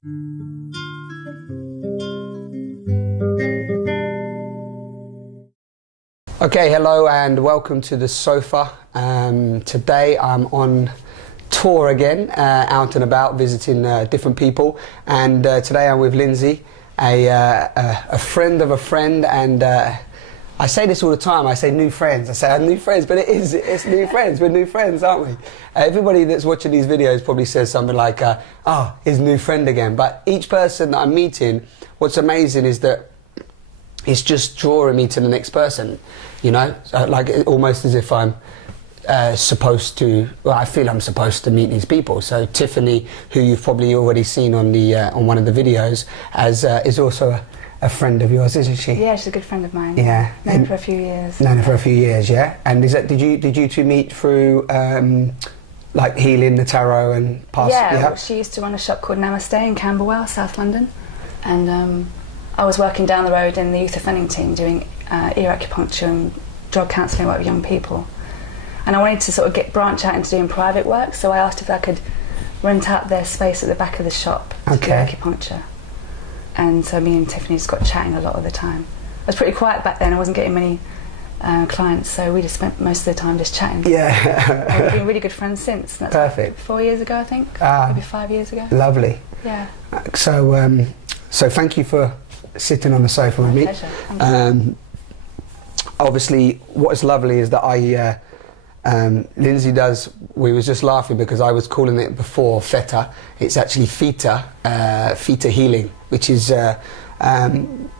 Okay, hello and welcome to the sofa. Today I'm on tour again, out and about visiting different people, and today I'm with Lynsey, a friend of a friend, and I say this all the time, I say new friends, I say I'm new friends, but it's new friends, we're new friends, aren't we? Everybody that's watching these videos probably says something like, oh, his new friend again, but each person that I'm meeting, what's amazing is that it's just drawing me to the next person, you know, like almost as if I'm supposed to, well, I feel I'm supposed to meet these people. So Tiffany, who you've probably already seen on the on one of the videos, is also a friend of yours, isn't she? Yeah, she's a good friend of mine. Yeah, known her for a few years. Known her for a few years, yeah. And is that did you two meet through like healing, the tarot, and past? Yeah, well, she used to run a shop called Namaste in Camberwell, South London, and I was working down the road in the youth offending team doing ear acupuncture and drug counselling work with young people. And I wanted to sort of branch out into doing private work, so I asked if I could rent out their space at the back of the shop to do acupuncture. And so me and Tiffany just got chatting a lot of the time. I was pretty quiet back then, I wasn't getting many clients, so we just spent most of the time just chatting. Yeah. And we've been really good friends since. That's perfect. Like 4 years ago, I think. Maybe 5 years ago. Lovely. Yeah. So thank you for sitting on the sofa with me. Pleasure. Obviously, what is lovely is that Lynsey does, we was just laughing because I was calling it before Theta. It's actually Theta Healing, which is,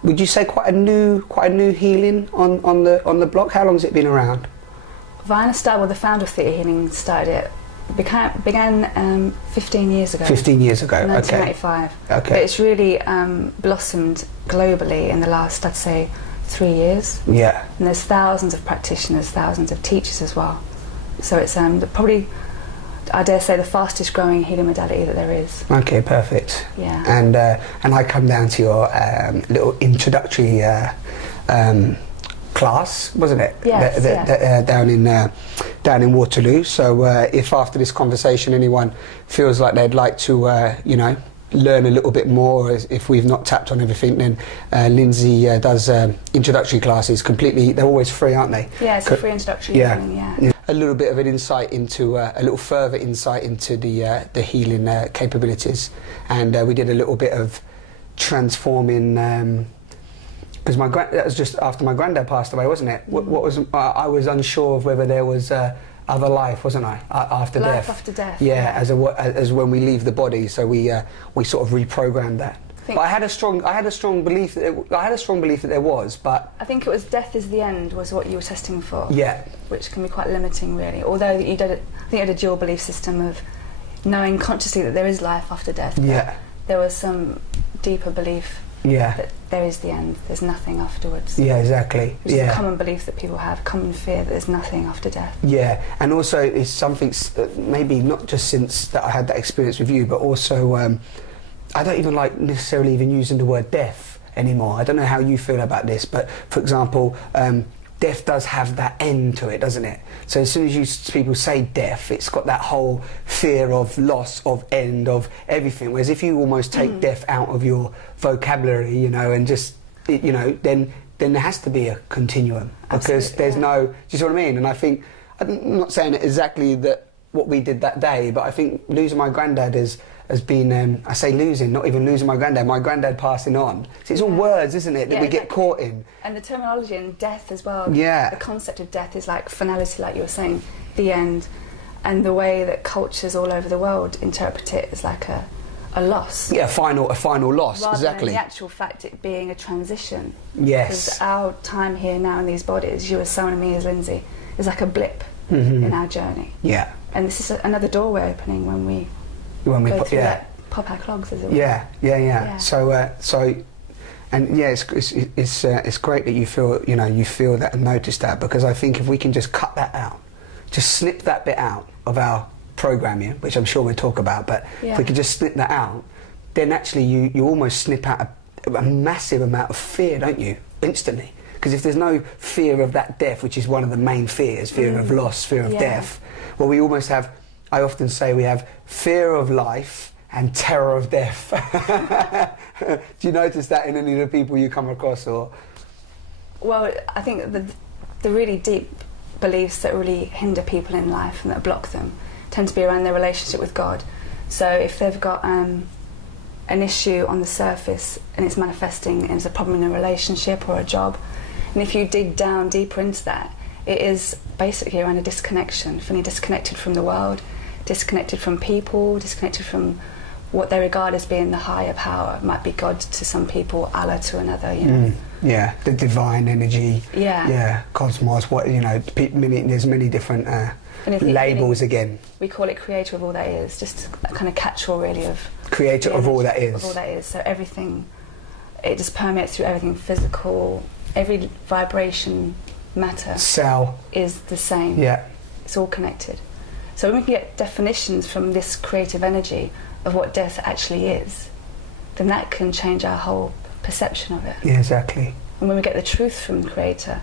would you say quite a new healing on the block? How long has it been around? Vianna Stibal, the founder of Theta Healing, started it. Began 15 years ago. 15 years ago, in 1985. Okay. But it's really blossomed globally in the last, I'd say, 3 years. Yeah. And there's thousands of practitioners, thousands of teachers as well. So it's probably, I dare say, the fastest growing healing modality that there is. Okay, perfect. Yeah. And I come down to your little introductory class, wasn't it? Yes, down in Waterloo. So if after this conversation anyone feels like they'd like to, you know, learn a little bit more, if we've not tapped on everything, then Lynsey does introductory classes completely. They're always free, aren't they? Yeah, it's a free introductory healing, yeah. A little bit of an insight into a little further insight into the healing capabilities, and we did a little bit of transforming. Because that was just after my granddad passed away, wasn't it? What was I was unsure of whether there was other life, wasn't I? After life death. After death. Yeah, as when we leave the body. So we sort of reprogrammed that. But I had a strong belief that there was. But I think it was death is the end was what you were testing for. Yeah. Which can be quite limiting, really. Although I think you had a dual belief system of knowing consciously that there is life after death. Yeah. There was some deeper belief. Yeah. That there is the end, there's nothing afterwards. Yeah, exactly. Which is a common belief that people have, common fear that there's nothing after death. Yeah, and also it's something, maybe not just since that I had that experience with you, but also I don't even like necessarily even using the word death anymore. I don't know how you feel about this, but for example, death does have that end to it, doesn't it? So as soon as people say death, it's got that whole fear of loss, of end, of everything. Whereas if you almost take death out of your vocabulary, you know, and just, you know, then there has to be a continuum. Because there's no, do you see what I mean? And I think, I'm not saying exactly that what we did that day, but I think losing my granddad has been, I say losing, not even losing my granddad passing on. So it's all words, isn't it, that we get caught in. And the terminology in death as well. Yeah. The concept of death is like finality, like you were saying, the end. And the way that cultures all over the world interpret it is like a loss. Yeah, a final loss, rather exactly. Rather than the actual fact it being a transition. Yes. Because our time here now in these bodies, you as Sutton and me as Lynsey, is like a blip in our journey. Yeah. And this is another doorway opening when we pop our clogs, as it were. Yeah. So and yeah, it's great that you feel that and notice that, because I think if we can just cut that out, just snip that bit out of our programming, which I'm sure we'll talk about, but if we could just snip that out, then actually you almost snip out a massive amount of fear, don't you, instantly? Because if there's no fear of that death, which is one of the main fears, fear of loss, fear of death, well, we almost have, I often say we have fear of life and terror of death. Do you notice that in any of the people you come across? Or Well, I think the really deep beliefs that really hinder people in life and that block them tend to be around their relationship with God. So if they've got an issue on the surface and it's manifesting as a problem in a relationship or a job, and if you dig down deeper into that, it is basically around a disconnection, feeling disconnected from the world, disconnected from people, disconnected from what they regard as being the higher power. It might be God to some people, Allah to another, you know. Yeah, the divine energy. Yeah. Cosmos. What, you know? There's many different labels again. We call it creator of all that is, just a kind of catch-all really of creator of all that is. Of all that is. So everything, it just permeates through everything physical. Every vibration, matter, cell is the same. Yeah, it's all connected. So when we get definitions from this creative energy of what death actually is, then that can change our whole perception of it. Yeah, exactly. And when we get the truth from the Creator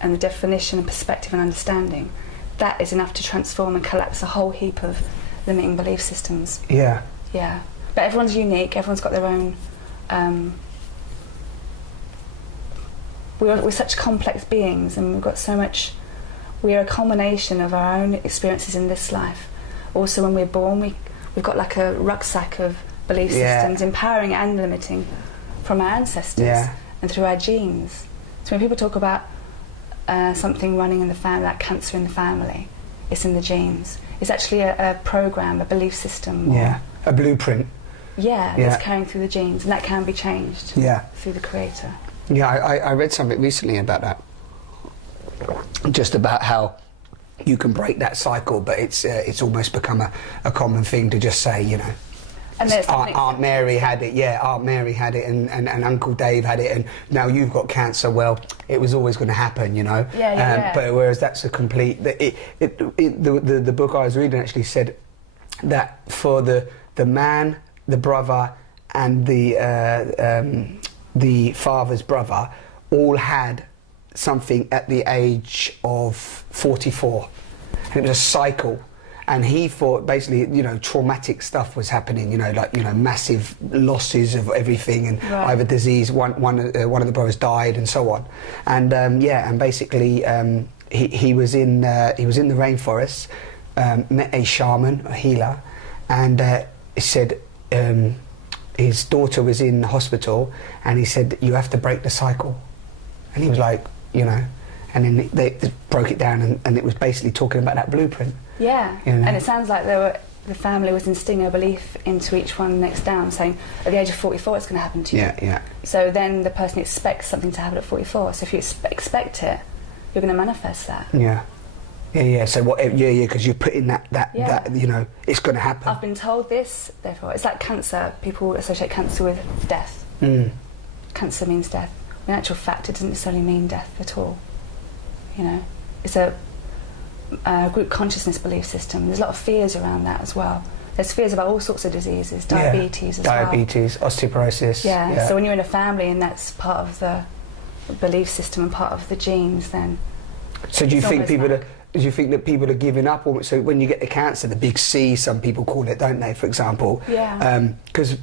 and the definition and perspective and understanding, that is enough to transform and collapse a whole heap of limiting belief systems. Yeah. Yeah. But everyone's unique, everyone's got their own... We're such complex beings, and we've got so much... We're a culmination of our own experiences in this life. Also, when we're born, we've got like a rucksack of belief systems, empowering and limiting, from our ancestors and through our genes. So when people talk about something running in the family, like cancer in the family, it's in the genes. It's actually a program, a belief system. Yeah, a blueprint. Yeah, that's carrying through the genes, and that can be changed through the Creator. Yeah, I read something recently about that. Just about how you can break that cycle, but it's almost become a common thing to just say, you know, and Aunt Mary had it, Aunt Mary had it, and Uncle Dave had it, and now you've got cancer. Well, it was always going to happen, you know. But whereas that's a complete. The book I was reading actually said that for the man, the brother, and the father's brother all had something at the age of 44, and it was a cycle. And he thought basically, you know, traumatic stuff was happening, you know, like, you know, massive losses of everything, and either disease, one of the brothers died, and so on. And and basically he was in the rainforest, met a shaman, a healer, and he said his daughter was in the hospital, and he said, you have to break the cycle. And he was like, you know, and then they broke it down, and it was basically talking about that blueprint. Yeah, you know? And it sounds like the family was instilling a belief into each one next down, saying at the age of 44 it's going to happen to you. Yeah. So then the person expects something to happen at 44. So if you expect it, you're going to manifest that. Yeah. So because you're putting that you know, it's going to happen. I've been told this, therefore it's like cancer. People associate cancer with death. Cancer means death. In actual fact, it doesn't necessarily mean death at all. You know, it's a group consciousness belief system. There's a lot of fears around that as well. There's fears about all sorts of diseases, diabetes as well. Diabetes, osteoporosis. Yeah, so when you're in a family and that's part of the belief system and part of the genes, then... So do you think that people are giving up? So when you get the cancer, the big C, some people call it, don't they, for example? Yeah. Because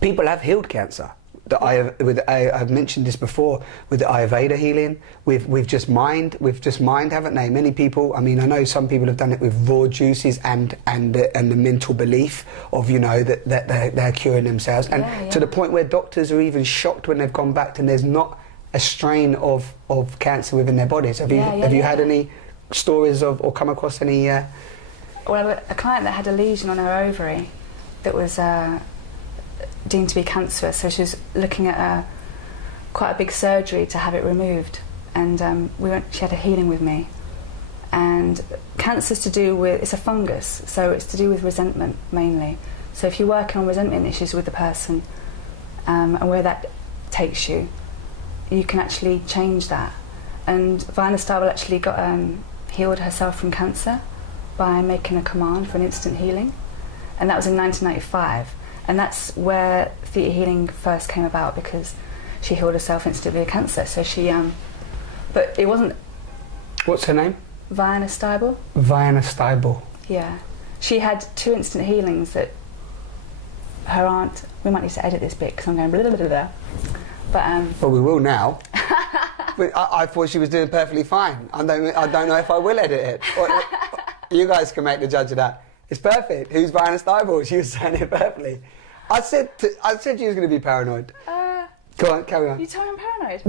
people have healed cancer. I've mentioned this before with the Ayurveda healing, with just mind, haven't they? Many people. I mean, I know some people have done it with raw juices and the mental belief of, you know, that they're curing themselves, and to the point where doctors are even shocked when they've gone back and there's not a strain of cancer within their bodies. Have you had any stories of, or come across any? Well, a client that had a lesion on her ovary that was deemed to be cancerous, so she was looking at quite a big surgery to have it removed, and she had a healing with me. And cancer's to do with, it's a fungus, so it's to do with resentment mainly. So if you're working on resentment issues with the person, and where that takes you, you can actually change that. And Vianna Stibal actually got healed herself from cancer by making a command for an instant healing, and that was in 1995. And that's where Theta Healing first came about, because she healed herself instantly of cancer. So she, but it wasn't... What's her name? Vianna Stibal. Vianna Stibal. Yeah. She had 2 instant healings that her aunt, we might need to edit this bit because I'm going blah, blah, blah, blah. But well, we will now. But I thought she was doing perfectly fine. I don't know if I will edit it. You guys can make the judge of that. It's perfect. Who's Vianna Stibal? She was saying it perfectly. I said she was going to be paranoid. Go on, carry on. You told me I'm paranoid.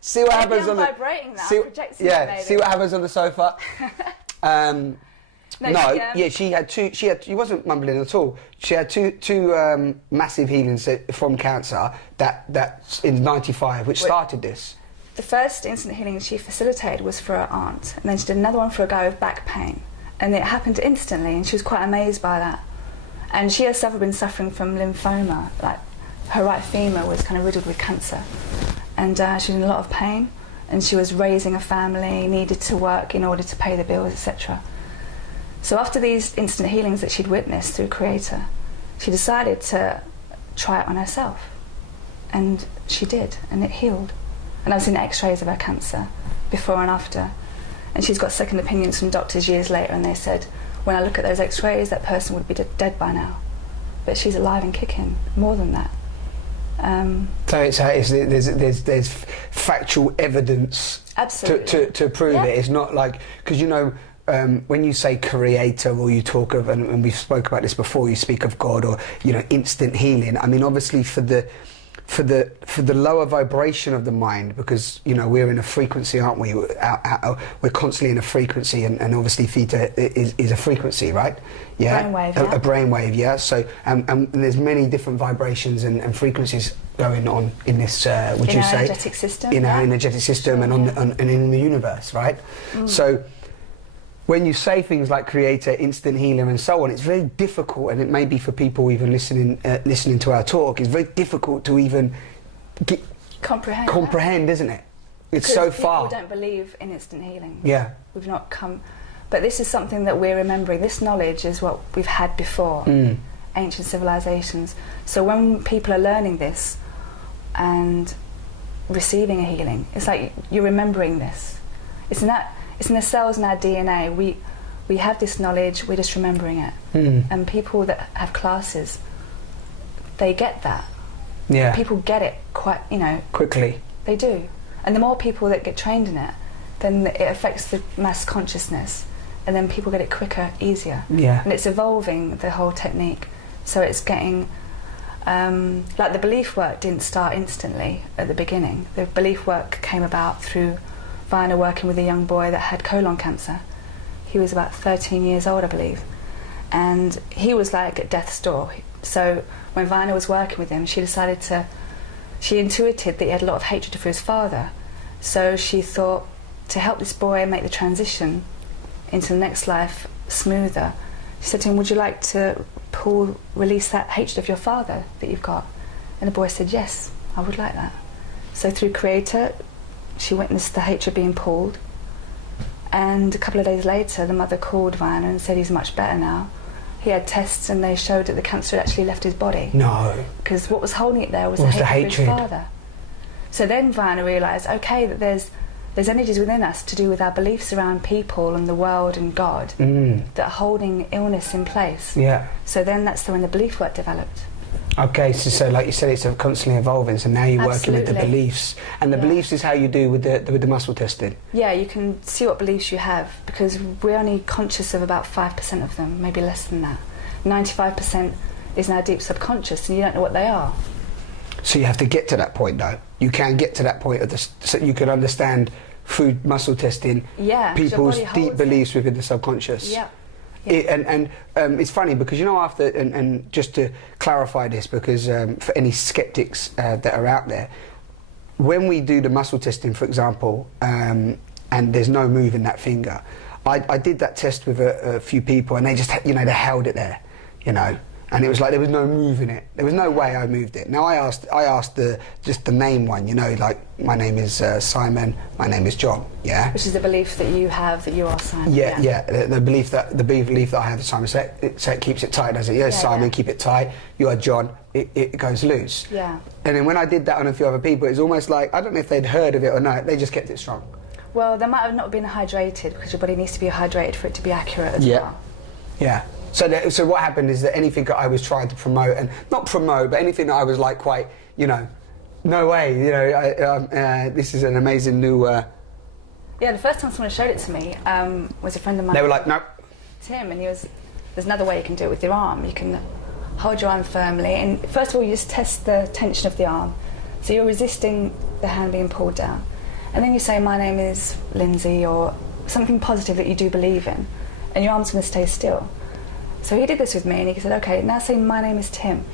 See what maybe happens I'm on vibrating the. now. See, Projecting it, maybe. see what happens on the sofa. She had two. She wasn't mumbling at all. She had two massive healings from cancer. That in '95, which started this. The first instant healing she facilitated was for her aunt, and then she did another one for a guy with back pain, and it happened instantly, and she was quite amazed by that. And she herself had been suffering from lymphoma, like her right femur was kind of riddled with cancer, and she was in a lot of pain, and she was raising a family, needed to work in order to pay the bills, etc. So after these instant healings that she'd witnessed through Creator, she decided to try it on herself, and she did, and it healed. And I've seen x-rays of her cancer before and after, and she's got second opinions from doctors years later, and they said, when I look at those x-rays, that person would be dead by now, but she's alive and kicking, more than that. So there's factual evidence Absolutely. to prove it. It's not like, because when you say Creator, or you talk of, and we spoke about this before, you speak of God, or instant healing. I mean, obviously for the lower vibration of the mind, because we're in a frequency, aren't we? We're constantly in a frequency, and obviously Theta is a frequency, right? Yeah, brainwave, yeah. A brainwave, yeah. So and there's many different vibrations and frequencies going on in this. Would you say? Energetic system. In our energetic system, and and in the universe, right? So when you say things like Creator, instant healer, and so on, it's very difficult, and it may be for people even listening to our talk, it's very difficult to even comprehend, isn't it? It's so far. People don't believe in instant healing. Yeah. We've not come, but this is something that we're remembering. This knowledge is what we've had before, ancient civilizations. So when people are learning this and receiving a healing, it's like you're remembering this. It's in the cells in our DNA. We have this knowledge, we're just remembering it. And people that have classes, they get that. Yeah. People get it quite, quickly. They do. And the more people that get trained in it, then it affects the mass consciousness, and then people get it quicker, easier. Yeah. And it's evolving, the whole technique. So it's getting, like the belief work didn't start instantly at the beginning. The belief work came about through Vianna working with a young boy that had colon cancer. He was about 13 years old, I believe, and he was like at death's door. So when Vianna was working with him, she intuited that he had a lot of hatred for his father. So she thought, to help this boy make the transition into the next life smoother, she said to him, would you like to release that hatred of your father that you've got? And the boy said, yes, I would like that. So through Creator, she witnessed the hatred being pulled, and a couple of days later the mother called Vianna and said he's much better now. He had tests and they showed that the cancer had actually left his body. No. Because what was holding it there was the hatred for his father. So then Vianna realised, okay, that there's energies within us to do with our beliefs around people and the world and God that are holding illness in place. Yeah. So then that's when the belief work developed. Okay, so like you said, it's constantly evolving. So now you're working with the beliefs, and the beliefs is how you do with the muscle testing. Yeah, you can see what beliefs you have, because we're only conscious of about 5% of them, maybe less than that. 95% is in our deep subconscious, and you don't know what they are. So you have to get to that point, though. You can get to that point of so you can understand through muscle testing people's deep beliefs within the subconscious. Yeah. And it's funny because after and just to clarify this, because for any skeptics that are out there, when we do the muscle testing, for example, and there's no move in that finger, I did that test with a few people, and they just they held it there, and it was like there was no move in it. There was no way I moved it. Now I asked just the name one, like my name is Simon, my name is John, yeah. Which is the belief that you have that you are Simon. Yeah. The belief that I have that Simon, so it keeps it tight, does it? Yeah, Simon, keep it tight. You are John. It goes loose. Yeah. And then when I did that on a few other people, it's almost like, I don't know if they'd heard of it or not. They just kept it strong. Well, they might have not been hydrated, because your body needs to be hydrated for it to be accurate as well. Yeah. So what happened is that anything that I was trying to promote, and not promote, but anything that I was like quite, you know, no way, you know, this is an amazing new... Yeah, the first time someone showed it to me was a friend of mine. They were like, no. It's him, and there's another way you can do it with your arm. You can hold your arm firmly, and first of all you just test the tension of the arm. So you're resisting the hand being pulled down. And then you say, my name is Lynsey, or something positive that you do believe in, and your arm's going to stay still. So he did this with me, and he said, okay, now say my name is Tim.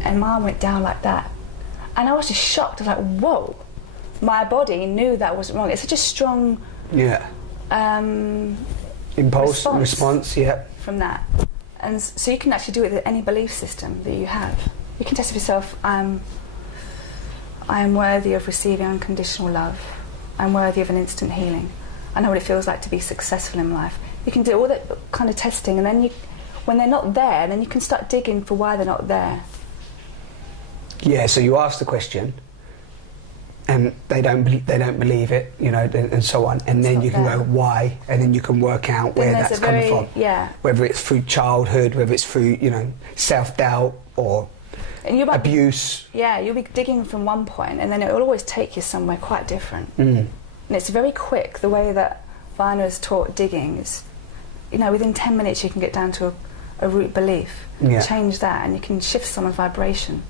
And my arm went down like that. And I was just shocked. I was like, whoa. My body knew that wasn't wrong. It's such a strong impulse, response, yeah. From that. And so you can actually do it with any belief system that you have. You can test with yourself, I am worthy of receiving unconditional love. I'm worthy of an instant healing. I know what it feels like to be successful in life. You can do all that kind of testing, and then when they're not there, then you can start digging for why they're not there. Yeah, so you ask the question, and they don't believe it, you know, and so on, and then you can go why, and then you can work out where that's come from. Yeah. Whether it's through childhood, whether it's through, you know, self-doubt or abuse. Yeah, you'll be digging from one point, and then it will always take you somewhere quite different. And it's very quick. The way that Vianna has taught digging is, you know, within 10 minutes you can get down to a root belief, change that, and you can shift someone's vibration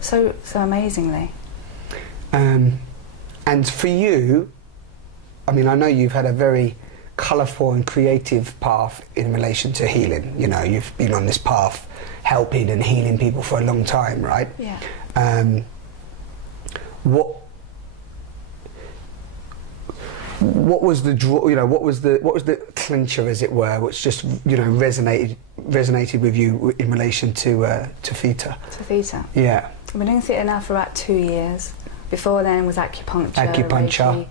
so amazingly. And for you, I mean, I know you've had a very colourful and creative path in relation to healing. You know, you've been on this path helping and healing people for a long time, right? Yeah. What was the draw? You know, what was the clincher, as it were, which just, you know, resonated with you in relation to Theta? To Theta. Yeah. I've been doing theatre now for about 2 years. Before then was acupuncture, Reiki,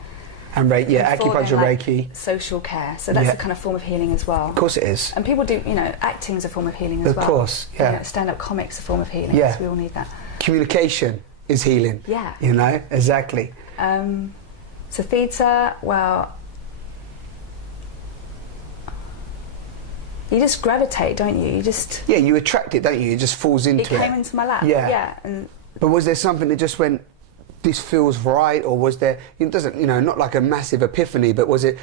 and acupuncture, Reiki. Social care. So that's a kind of form of healing as well. Of course it is. And people do, you know, acting is a form of healing as well. Of course, yeah. You know, stand-up comics is a form of healing. Yeah. So we all need that. Communication is healing. Yeah. You know, exactly. So Theta, well, you just gravitate, don't you? You just... Yeah, you attract it, don't you? It just falls into it. It came into my lap. Yeah. But was there something that just went, this feels right, or was there? It doesn't, you know, not like a massive epiphany, but was it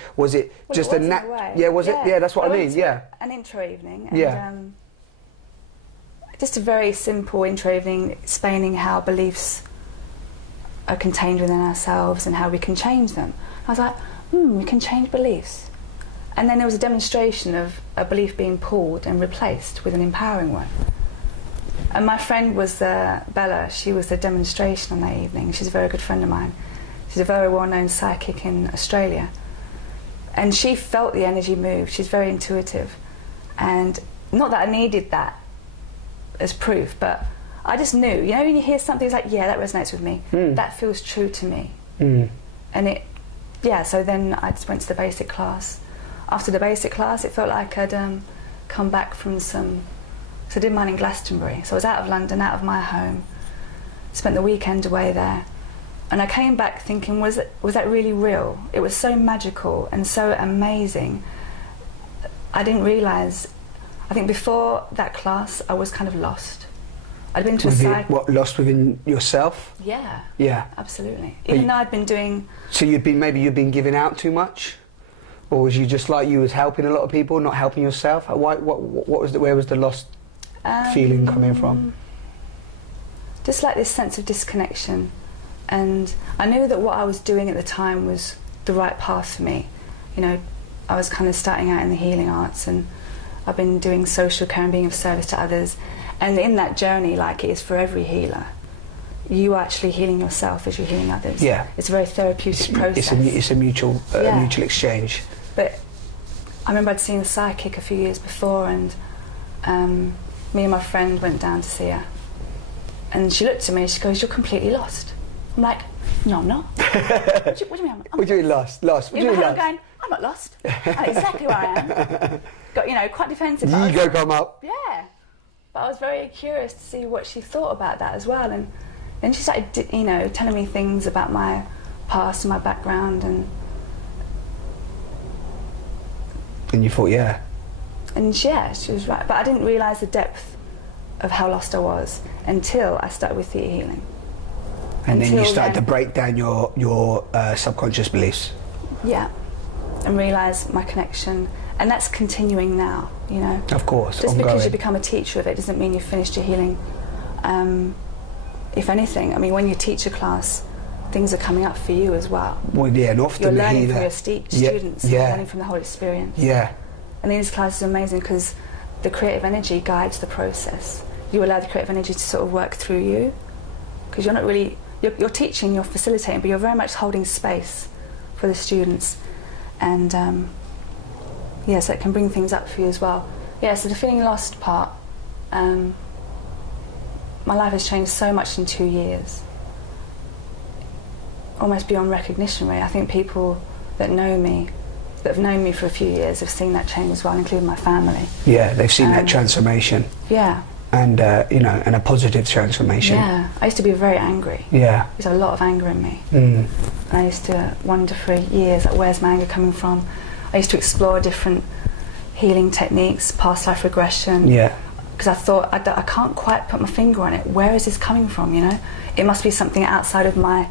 just a nat? Yeah, was it? Yeah, that's what I mean. Yeah. An intro evening. And, just a very simple intro evening, explaining how beliefs are contained within ourselves and how we can change them. I was like, we can change beliefs. And then there was a demonstration of a belief being pulled and replaced with an empowering one. And my friend was Bella. She was the demonstration on that evening. She's a very good friend of mine. She's a very well-known psychic in Australia. And she felt the energy move. She's very intuitive. And not that I needed that as proof, but I just knew. You know, when you hear something, it's like, yeah, that resonates with me. That feels true to me. And so then I just went to the basic class. After the basic class, it felt like I'd come back from so I did mine in Glastonbury. So I was out of London, out of my home, spent the weekend away there. And I came back thinking, was that really real? It was so magical and so amazing. I didn't realise, I think before that class, I was kind of lost. I'd been to a psych... What, lost within yourself? Yeah. Yeah. Absolutely. Even though I'd been doing... So you'd been giving out too much? Or was you just like, you was helping a lot of people, not helping yourself? What was where was the lost feeling coming from? Just like this sense of disconnection. And I knew that what I was doing at the time was the right path for me. You know, I was kind of starting out in the healing arts, and I've been doing social care and being of service to others. And in that journey, like it is for every healer, you are actually healing yourself as you're healing others. Yeah. It's a very therapeutic process. It's a mutual exchange. But I remember I'd seen a psychic a few years before, and me and my friend went down to see her. And she looked at me and she goes, "You're completely lost." I'm like, "No, I'm not." What do you mean? What do you mean lost? Lost? What do you mean lost? I'm going, "I'm not lost. I know exactly where I am." Got, you know, quite defensive. The ego come up. Yeah. But I was very curious to see what she thought about that as well. And then she started, you know, telling me things about my past and my background, and you thought, yeah. And yeah, she was right. But I didn't realise the depth of how lost I was until I started with Theta Healing. And then you started to break down your subconscious beliefs. Yeah, and realise my connection. And that's continuing now, you know. Of course, just ongoing. Because you become a teacher of it doesn't mean you've finished your healing. If anything, I mean, when you teach a class, things are coming up for you as well. Well, yeah, and often you're learning from your students, yeah. you're learning from the whole experience. Yeah. And these classes are amazing because the creative energy guides the process. You allow the creative energy to sort of work through you, because you're not really, you're teaching, you're facilitating, but you're very much holding space for the students. And yeah, so it can bring things up for you as well. Yeah, so the feeling lost part, my life has changed so much in 2 years. Almost beyond recognition, really. I think people that know me, that have known me for a few years, have seen that change as well, including my family. Yeah, they've seen that transformation. Yeah. And, you know, and a positive transformation. Yeah, I used to be very angry. Yeah. There's a lot of anger in me. Mm. And I used to wonder for years, like, where's my anger coming from? I used to explore different healing techniques, past life regression. Yeah. Because I thought, I can't quite put my finger on it. Where is this coming from, you know? It must be something outside of my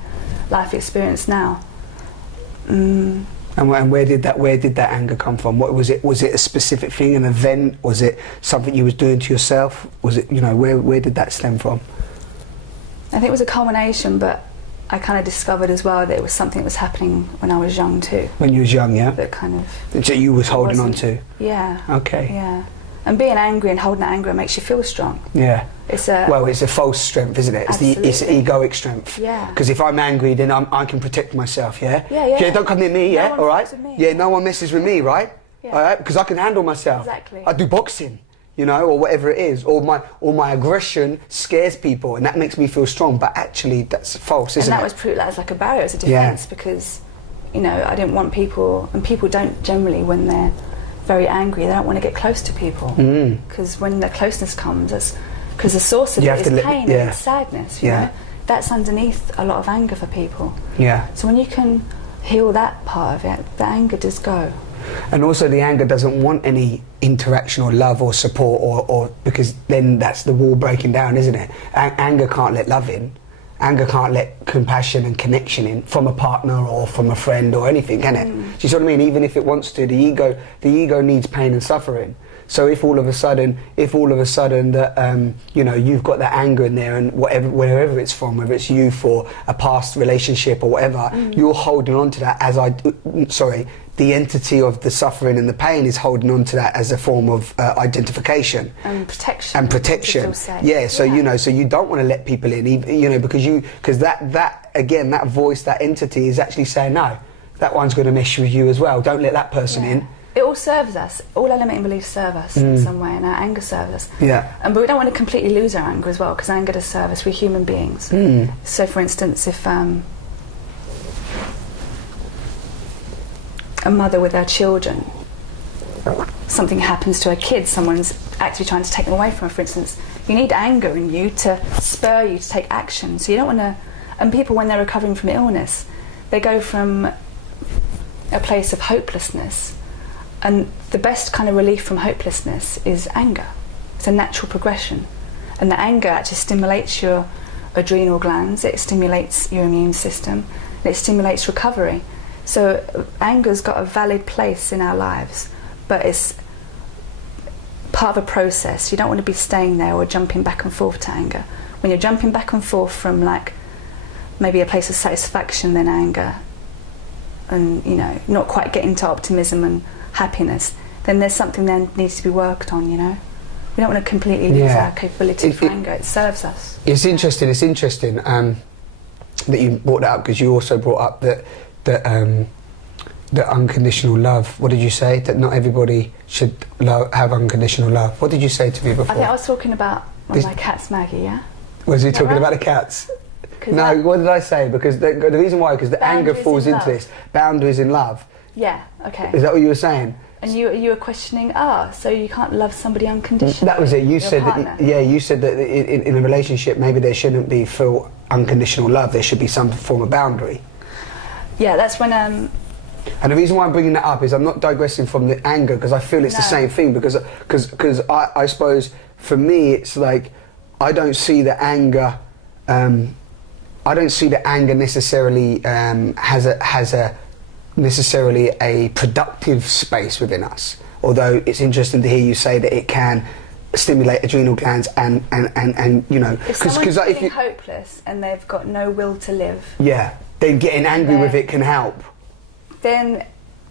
life experience now. And where did that anger come from? What was it? Was it a specific thing, an event? Was it something you was doing to yourself? Was it, you know, where did that stem from? I think it was a culmination, but I kind of discovered as well that it was something that was happening when I was young too. When you was young, yeah? That kind of... So you was holding on to? Yeah. Okay. Yeah. And being angry and holding anger makes you feel strong. Yeah. It's a... Well, it's a false strength, isn't it? It's egoic strength. Yeah. Because if I'm angry, then I can protect myself, yeah? Yeah. Don't come near me, yeah? No one all right? messes with me. Yeah, no one messes with me, right? Yeah. All right? Because I can handle myself. Exactly. I do boxing, you know, or whatever it is. Or my aggression scares people, and that makes me feel strong. But actually, that's false, isn't it? And that was proof that was like a barrier, as a defence, because, you know, I didn't want people, and people don't generally, when they're very angry, they don't want to get close to people, because when the closeness comes, that's because the source of it is pain and sadness, you know, that's underneath a lot of anger for people. Yeah. So when you can heal that part of it, the anger does go. And also the anger doesn't want any interaction or love or support, or because then that's the wall breaking down, isn't it? Anger can't let love in. Anger can't let compassion and connection in from a partner or from a friend or anything, can it? Do you see what I mean? Even if it wants to, the ego needs pain and suffering. So if all of a sudden that you know, you've got that anger in there, and wherever it's from, whether it's youth or a past relationship or whatever, you're holding on to that the entity of the suffering and the pain is holding on to that as a form of identification and protection. Yeah, so you know, so you don't want to let people in, you know, because that again, that voice, that entity is actually saying, no, that one's going to mess with you as well. Don't let that person in. It all serves us. All our limiting beliefs serve us in some way, and our anger serves us. Yeah. But we don't want to completely lose our anger as well, because anger does serve us. We're human beings. So, for instance, if a mother with her children, something happens to her kids, someone's actually trying to take them away from her, for instance, you need anger in you to spur you to take action. So you don't want to... And people, when they're recovering from illness, they go from a place of hopelessness, and the best kind of relief from hopelessness is anger. It's a natural progression, and the anger actually stimulates your adrenal glands, it stimulates your immune system, and it stimulates recovery. So anger's got a valid place in our lives, but it's part of a process. You don't want to be staying there or jumping back and forth to anger. When you're jumping back and forth from, like, maybe a place of satisfaction, then anger, and, you know, not quite getting to optimism and happiness, then there's something that needs to be worked on, you know. We don't want to completely lose our capability for anger. It serves us. It's interesting that you brought that up, because you also brought up that unconditional love. What did you say? That not everybody should have unconditional love. What did you say to me before? I think I was talking about my cat's Maggie, yeah? Was he talking about the cats? No, what did I say? Because the reason why, because the anger falls into this. Boundaries in love. Yeah, okay. Is that what you were saying? And you were questioning, so you can't love somebody unconditionally? That was it. You said that, you said that in a relationship, maybe there shouldn't be full unconditional love. There should be some form of boundary. Yeah, that's when And the reason why I'm bringing that up is I'm not digressing from the anger, because I feel it's the same thing, because I suppose for me it's like I don't see the anger necessarily has a necessarily a productive space within us, although it's interesting to hear you say that it can stimulate adrenal glands and you know, if someone's feeling hopeless and they've got no will to live, then getting angry with it can help. Then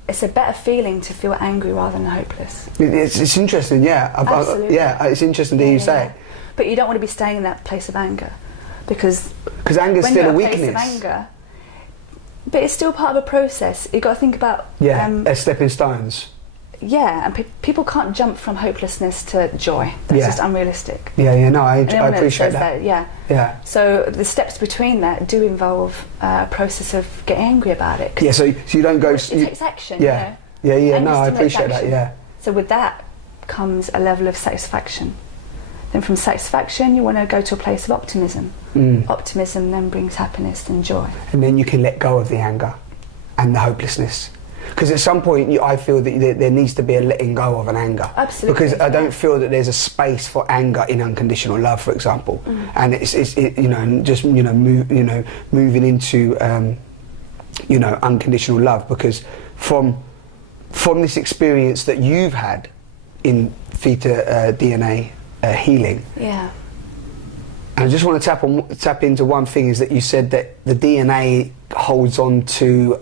it's a better feeling to feel angry rather than hopeless. It's interesting, Absolutely. It's interesting to hear you say it. But you don't want to be staying in that place of anger, because anger is still a weakness. Place of anger, but it's still part of a process. You've got to think about as stepping stones. Yeah, and people can't jump from hopelessness to joy. That's just unrealistic. No, I appreciate that. Yeah. So the steps between that do involve a process of getting angry about it. Yeah, so you don't go... It takes action, Yeah, you know? yeah, no, I appreciate that, yeah. So with that comes a level of satisfaction. Then from satisfaction, you want to go to a place of optimism. Optimism then brings happiness and joy. And then you can let go of the anger and the hopelessness. Because at some point, I feel that there needs to be a letting go of an anger. Absolutely. Because I don't feel that there's a space for anger in unconditional love, for example. And it's you know, just moving into unconditional love. Because from this experience that you've had in Theta DNA healing, and I just want to tap into one thing, is that you said that the DNA holds on to.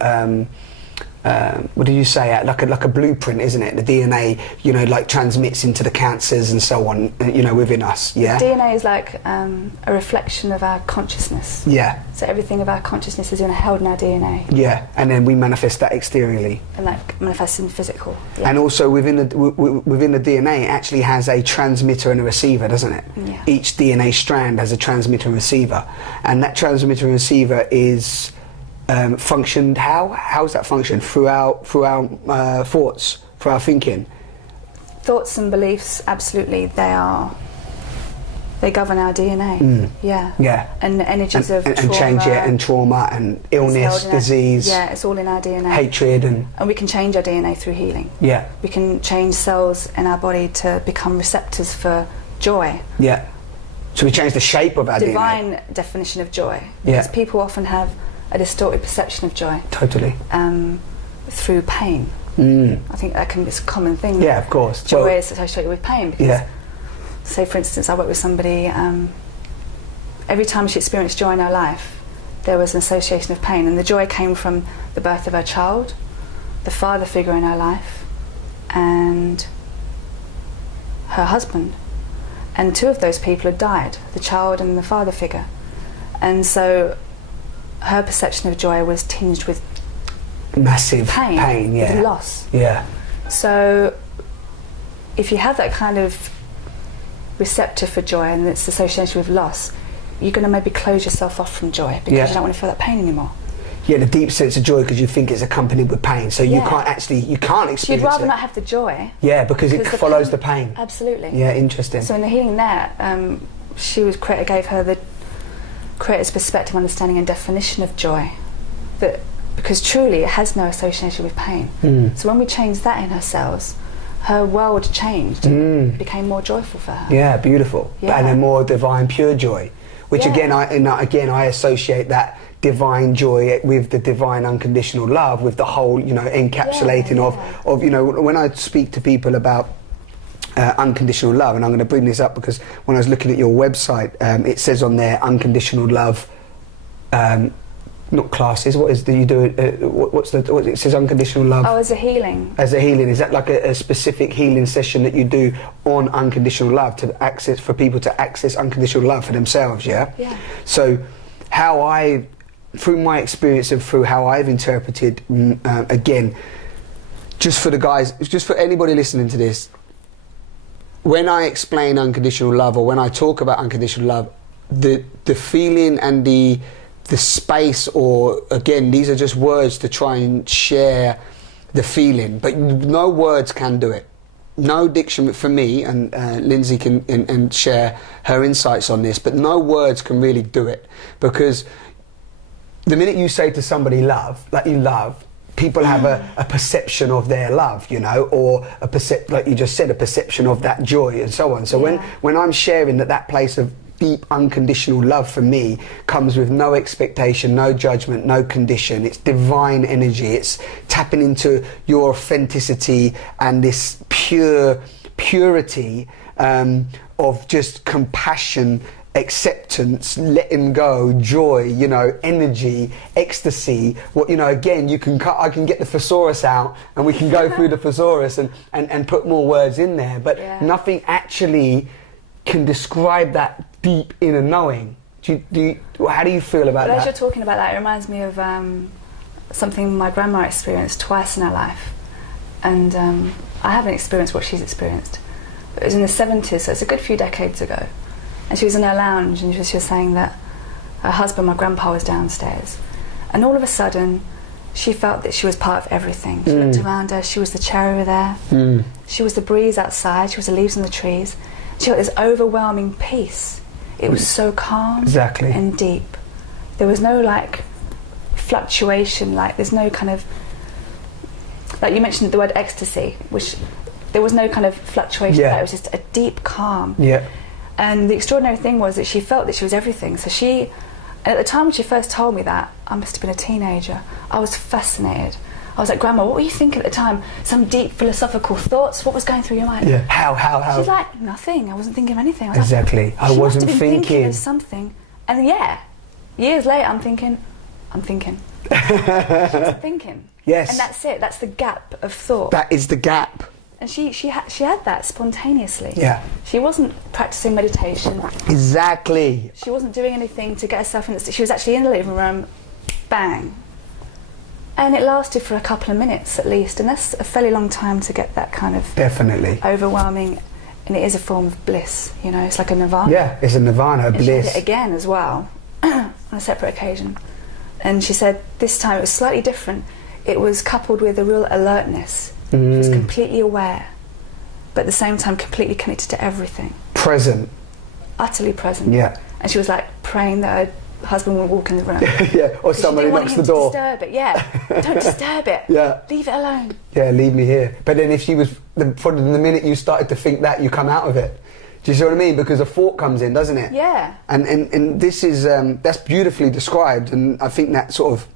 What did you say? Like a blueprint, isn't it? The DNA, like transmits into the cancers and so on, within us. Yeah. The DNA is like a reflection of our consciousness. Yeah. So everything of our consciousness is held in our DNA. Yeah, and then we manifest that exteriorly. And that manifests in physical. Yeah. And also within the DNA, it actually has a transmitter and a receiver, doesn't it? Yeah. Each DNA strand has a transmitter and receiver, and that transmitter and receiver is. Functioned how's that function through our thoughts, through our thinking? Thoughts and beliefs, absolutely, they govern our DNA. Yeah. And the energies of trauma, and change it, and trauma and illness, disease. It's all in our DNA. Hatred and we can change our DNA through healing. Yeah. We can change cells in our body to become receptors for joy. Yeah. So we change the shape of our DNA. Divine definition of joy. Because people often have a distorted perception of joy. Totally. Through pain. I think that can be a common thing. Yeah, of course. Joy is associated with pain. Because, say for instance, I work with somebody, every time she experienced joy in her life, there was an association of pain, and the joy came from the birth of her child, the father figure in her life, and her husband. And two of those people had died, the child and the father figure. And so her perception of joy was tinged with massive pain, with loss. Yeah. So if you have that kind of receptor for joy and it's associated with loss, you're going to maybe close yourself off from joy because you don't want to feel that pain anymore. Yeah, the deep sense of joy because you think it's accompanied with pain, so you can't experience You'd rather not have the joy. Yeah, because it follows the pain. Absolutely. Yeah, interesting. So in the healing there, Creator gave her the Creator's perspective, understanding and definition of joy, that because truly it has no association with pain. So when we changed that in her cells, her world changed, became more joyful for her. Yeah, beautiful. Yeah. And a more divine, pure joy, which again I associate that divine joy with the divine unconditional love, with the whole encapsulating of when I speak to people about unconditional love, and I'm going to bring this up because when I was looking at your website, it says on there unconditional love, not classes. What is do you do? What it says unconditional love? Oh, as a healing. As a healing, is that like a specific healing session that you do on unconditional love for people to access unconditional love for themselves? Yeah. Yeah. So, through my experience and through how I've interpreted, again, just for the guys, just for anybody listening to this. When I explain unconditional love, or when I talk about unconditional love, the feeling and the space, or again, these are just words to try and share the feeling, but no words can do it. No dictionary for me, and Lynsey can and share her insights on this, but no words can really do it, because the minute you say to somebody love, like you love, people have a perception of their love, you know, or like you just said, a perception of that joy and so on. So when I'm sharing that place of deep unconditional love for me comes with no expectation, no judgment, no condition. It's divine energy. It's tapping into your authenticity and this purity of just compassion, acceptance, letting go, joy, you know, energy, ecstasy. What, you know, again, I can get the thesaurus out and we can go through the thesaurus and put more words in there, but nothing actually can describe that deep inner knowing. How do you feel about that? As you're talking about that, it reminds me of something my grandma experienced twice in her life, and I haven't experienced what she's experienced. It was in the 70s, so it's a good few decades ago, and she was in her lounge and she was saying that her husband, my grandpa, was downstairs, and all of a sudden she felt that she was part of everything. She looked around her, she was the chair over there, she was the breeze outside, she was the leaves on the trees. She felt this overwhelming peace. It was so calm and deep. There was no like fluctuation, like there's no kind of, like you mentioned the word ecstasy, which there was no kind of fluctuation. It was just a deep calm. And the extraordinary thing was that she felt that she was everything. So and at the time when she first told me that, I must have been a teenager, I was fascinated. I was like, Grandma, what were you thinking at the time? Some deep philosophical thoughts? What was going through your mind? How? She's like, nothing. I wasn't thinking of anything. I was like, I wasn't thinking of something. And years later, I'm thinking. She's thinking. Yes. And that's it. That's the gap of thought. That is the gap. And she had that spontaneously. She wasn't practicing meditation. Exactly. She wasn't doing anything to get herself in. She was actually in the living room. Bang. And it lasted for a couple of minutes at least, and that's a fairly long time to get that kind of overwhelming, and it is a form of bliss, you know, it's like a nirvana. Yeah, it's a nirvana, and bliss. She did it again as well, on a separate occasion. And she said this time it was slightly different. It was coupled with a real alertness. She was completely aware, but at the same time completely connected to everything. Present. Utterly present. Yeah. And she was like praying that her husband would walk in the room. Or somebody knocks the door. Don't disturb it. Don't disturb it. Leave it alone. Leave me here. But then if she was, from the minute you started to think that, you come out of it. Do you see what I mean? Because a thought comes in, doesn't it? Yeah. And this is, that's beautifully described, and I think that sort of,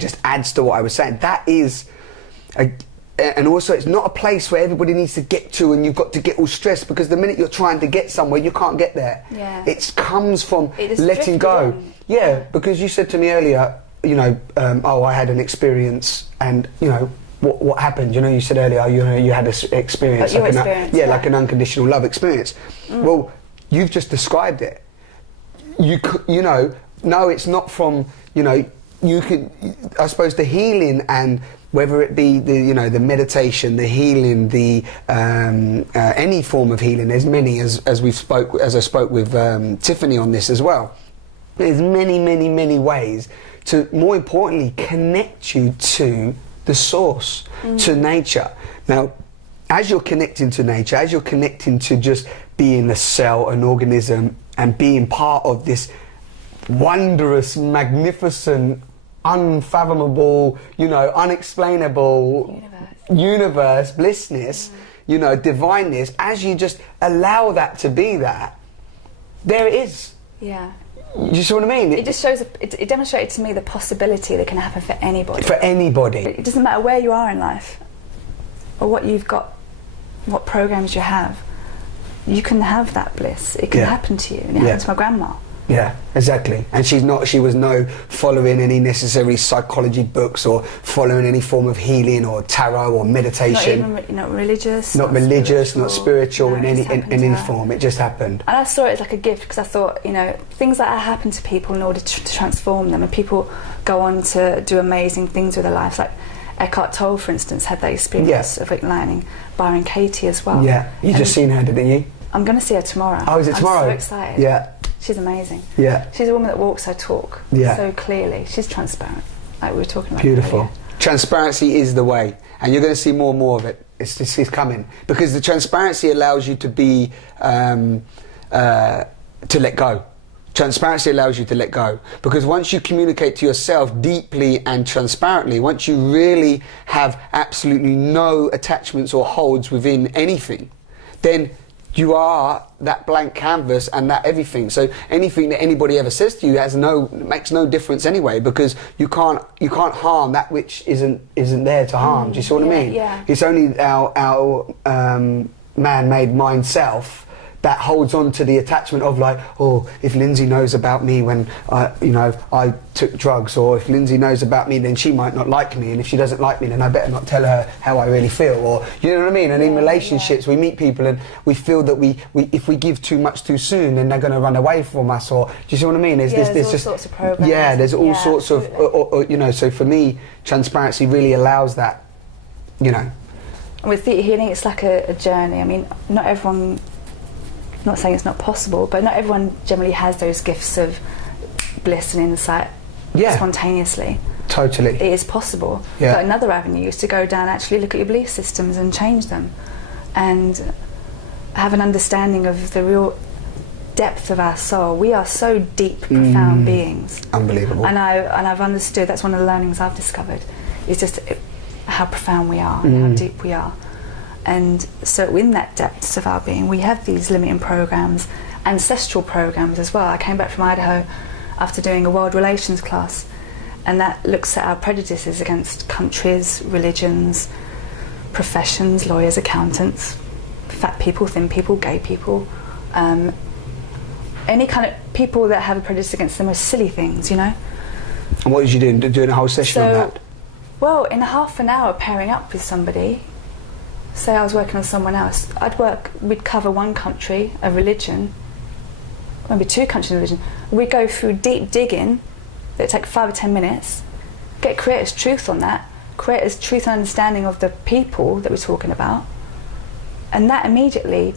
just adds to what I was saying. That is, and also it's not a place where everybody needs to get to and you've got to get all stressed, because the minute you're trying to get somewhere, you can't get there. It comes from letting go. Because you said to me earlier, you know, I had an experience, and you know, what happened? You know, you said earlier, you know, you had this experience. Like an unconditional love experience. Well, you've just described it. You know, no, it's not from, you know, you could, I suppose the healing, and whether it be the meditation, the healing, the any form of healing. There's many, as I spoke with Tiffany on this as well. There's many ways to, more importantly, connect you to the source, to nature. Now, as you're connecting to nature, as you're connecting to just being a cell, an organism, and being part of this wondrous, magnificent, unfathomable, you know, unexplainable universe, blissness, you know, divineness, as you just allow that to be that, there it is. You see what I mean? It just shows, it demonstrated to me the possibility that can happen for anybody. For anybody. It doesn't matter where you are in life, or what you've got, what programs you have, you can have that bliss. It can happen to you, and it happened to my grandma. Yeah, exactly. And she was no following any necessary psychology books or following any form of healing or tarot or meditation. Not religious. Not spiritual in any form. It just happened. And I saw it as like a gift, because I thought, you know, things like that happen to people in order to transform them, and people go on to do amazing things with their lives. Like Eckhart Tolle, for instance, had that experience of enlightening. Byron Katie as well. Yeah, you just seen her, didn't you? I'm going to see her tomorrow. Oh, is it tomorrow? I'm so excited. Yeah. She's amazing. Yeah. She's a woman that walks her talk so clearly. She's transparent, like we were talking about. Beautiful. Earlier. Transparency is the way, and you're going to see more and more of it. It's coming, because the transparency allows you to be to let go, Transparency allows you to let go, because once you communicate to yourself deeply and transparently, once you really have absolutely no attachments or holds within anything, then you are that blank canvas and that everything. So anything that anybody ever says to you makes no difference anyway, because you can't harm that which isn't there to harm. Do you see what I mean? Yeah. It's only our man-made mind self that holds on to the attachment of like, oh, if Lynsey knows about me when I took drugs, or if Lynsey knows about me, then she might not like me, and if she doesn't like me, then I better not tell her how I really feel, or you know what I mean? And in relationships, we meet people and we feel that we if we give too much too soon, then they're going to run away from us, or do you see what I mean? There's all sorts of programs. Yeah, there's all sorts of, so for me, transparency really allows that, With theta healing, it's like a journey. I mean, not everyone, I'm not saying it's not possible, but not everyone generally has those gifts of bliss and insight spontaneously. Totally. It is possible. Yeah. But another avenue is to go down, actually look at your belief systems and change them, and have an understanding of the real depth of our soul. We are so deep, profound beings. Unbelievable. And I've understood, that's one of the learnings I've discovered, is just how profound we are and how deep we are. And so in that depths of our being, we have these limiting programs, ancestral programs as well. I came back from Idaho after doing a world relations class, and that looks at our prejudices against countries, religions, professions, lawyers, accountants, fat people, thin people, gay people, any kind of people that have a prejudice against the most silly things, And what did you do? Doing a whole session on that? Well, in half an hour pairing up with somebody, say I was working on someone else, we'd cover one country, a religion, maybe two countries of religion. We'd go through deep digging that'd take 5 or 10 minutes, get creator's truth on that, creator's truth and understanding of the people that we're talking about, and that immediately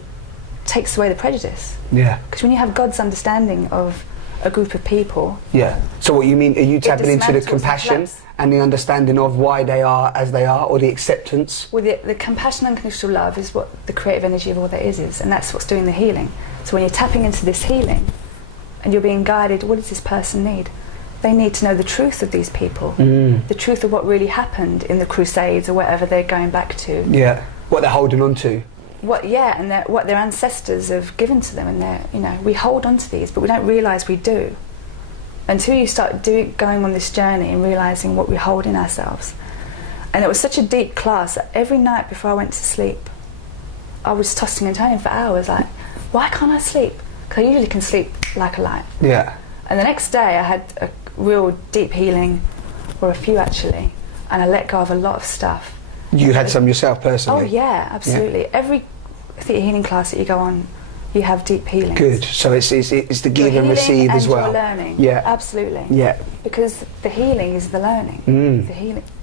takes away the prejudice. Yeah. Because when you have God's understanding of a group of people... Yeah. So what you mean, are you tapping into the compassion and the understanding of why they are as they are, or the acceptance? Well, the compassion and unconditional love is what the creative energy of all that is, and that's what's doing the healing. So when you're tapping into this healing and you're being guided, what does this person need? They need to know the truth of these people, the truth of what really happened in the Crusades or whatever they're going back to. Yeah, what they're holding on to. What their ancestors have given to them, and we hold on to these, but we don't realise we do until you start going on this journey and realising what we hold in ourselves. And it was such a deep class that every night before I went to sleep, I was tossing and turning for hours, like, why can't I sleep? Because I usually can sleep like a light. Yeah. And the next day I had a real deep healing, or a few actually, and I let go of a lot of stuff. You had some yourself personally? Oh yeah, absolutely. Yeah. Every theta healing class that you go on, you have deep healing. Good. So it's the give and receive as well. You're learning. Yeah. Absolutely. Yeah. Because the healing is the learning.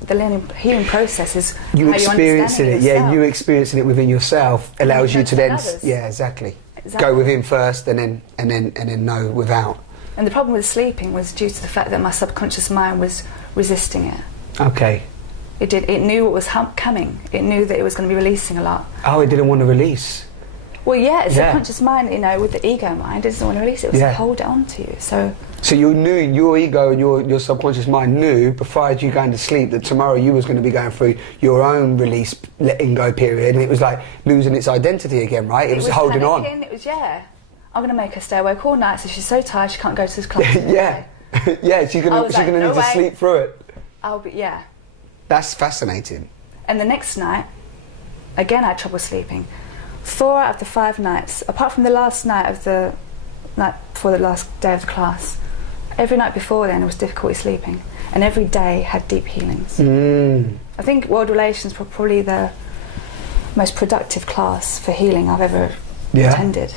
The healing process is you how experiencing it. Yeah, you experiencing it within yourself allows you to then. Others. Yeah, exactly. Go within first, and then know without. And the problem with sleeping was due to the fact that my subconscious mind was resisting it. Okay. It knew what was coming. It knew that it was going to be releasing a lot. Oh, it didn't want to release. Well, yeah, it's subconscious mind, with the ego mind, it doesn't want to release it. It was to hold it on to you. So you knew, your ego and your subconscious mind knew before you going to sleep that tomorrow you was going to be going through your own release, letting go period, and it was like losing its identity again, right? It was holding panicking. on. It was, I'm going to make her stay awake all night, so she's so tired she can't go to this class. Yeah, she's going to need to sleep through it. That's fascinating. And the next night, again I had trouble sleeping. 4 out of the 5 nights, apart from the last night before the last day of the class, every night before then it was difficulty sleeping, and every day had deep healings. I think World Relations were probably the most productive class for healing I've ever attended.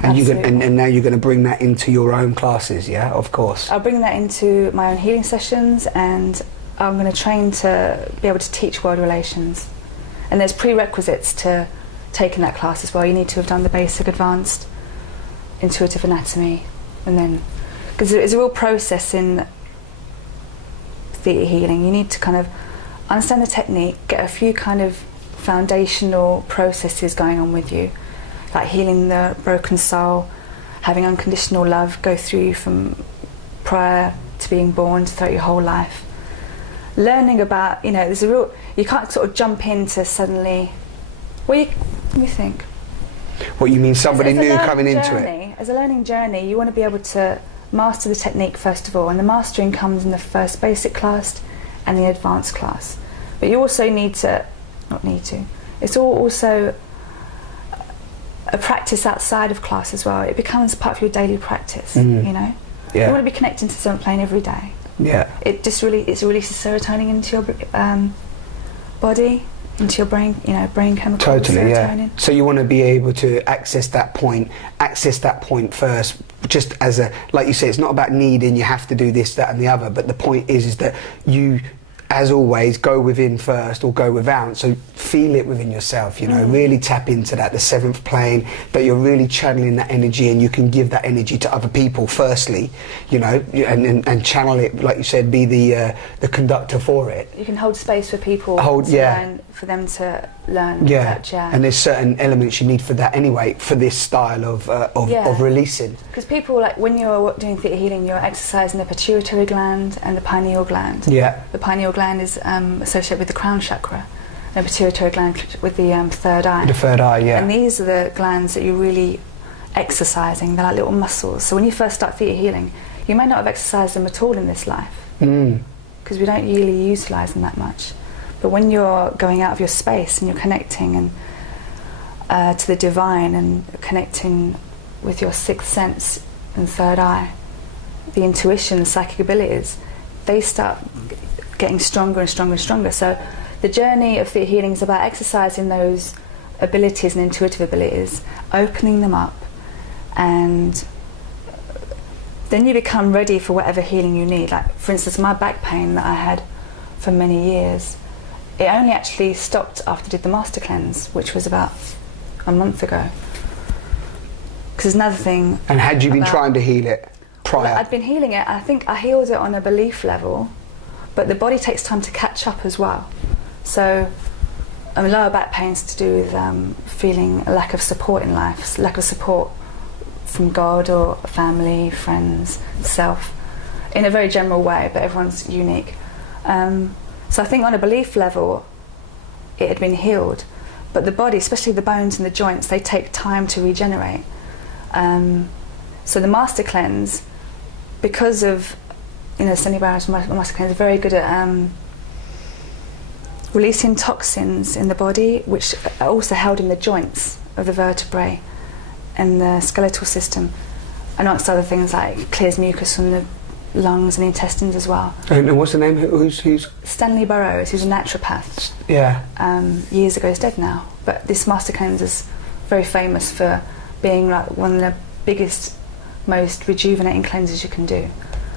And now you're going to bring that into your own classes, yeah, of course. I'll bring that into my own healing sessions, and I'm going to train to be able to teach World Relations. And there's prerequisites to taking that class as well. You need to have done the basic, advanced, intuitive anatomy, and then, because it's a real process in theta healing. You need to kind of understand the technique, get a few kind of foundational processes going on with you, like healing the broken soul, having unconditional love go through you from prior to being born to throughout your whole life. Learning about, you know, you can't sort of jump into suddenly, let me think. What you mean, somebody new coming into it? As a learning journey, you want to be able to master the technique first of all, and the mastering comes in the first basic class and the advanced class. But you also it's also a practice outside of class as well. It becomes part of your daily practice, you know? Yeah. You want to be connecting to the seventh plane every day. Yeah. It releases serotonin into your body, into your brain, you know, brain chemicals. Totally, serotonin. yeah. So you want to be able to access that point first, just as a, like you say, it's not about needing, you have to do this, that and the other, but the point is that you, as always, go within first or go without. So feel it within yourself, you know, really tap into that, the seventh plane, that you're really channeling that energy, and you can give that energy to other people firstly, you know, and channel it, like you said, be the conductor for it. You can hold space for people learn, for them to learn. Yeah, and there's certain elements you need for that anyway, for this style of releasing. Because people, like, when you're doing theta healing, you're exercising the pituitary gland and the pineal gland. Yeah. The pineal gland is associated with the crown chakra, and the pituitary gland with the third eye. The third eye, yeah. And these are the glands that you're really exercising. They're like little muscles. So when you first start theta healing, you may not have exercised them at all in this life, because we don't really utilise them that much. But when you're going out of your space and you're connecting and to the divine and connecting with your sixth sense and third eye, the intuition, the psychic abilities, they start getting stronger and stronger and stronger. So the journey of theta healing is about exercising those abilities and intuitive abilities, opening them up, and then you become ready for whatever healing you need. Like, for instance, my back pain that I had for many years, it only actually stopped after I did the master cleanse, which was about a month ago. Because there's another thing. And had you been trying to heal it prior? Well, I'd been healing it. I think I healed it on a belief level, but the body takes time to catch up as well. So, lower back pain's to do with feeling a lack of support in life, lack of support from God or family, friends, self, in a very general way, but everyone's unique. So I think on a belief level, it had been healed, but the body, especially the bones and the joints, they take time to regenerate. So the master cleanse, because of, you know, Sunny Barrett's master cleanse is very good at releasing toxins in the body, which are also held in the joints of the vertebrae and the skeletal system, amongst other things, like clears mucus from the lungs and the intestines as well. And what's the name? Who's? Stanley Burroughs, who's a naturopath. Yeah. Years ago, he's dead now. But this master cleanse is very famous for being like one of the biggest, most rejuvenating cleanses you can do.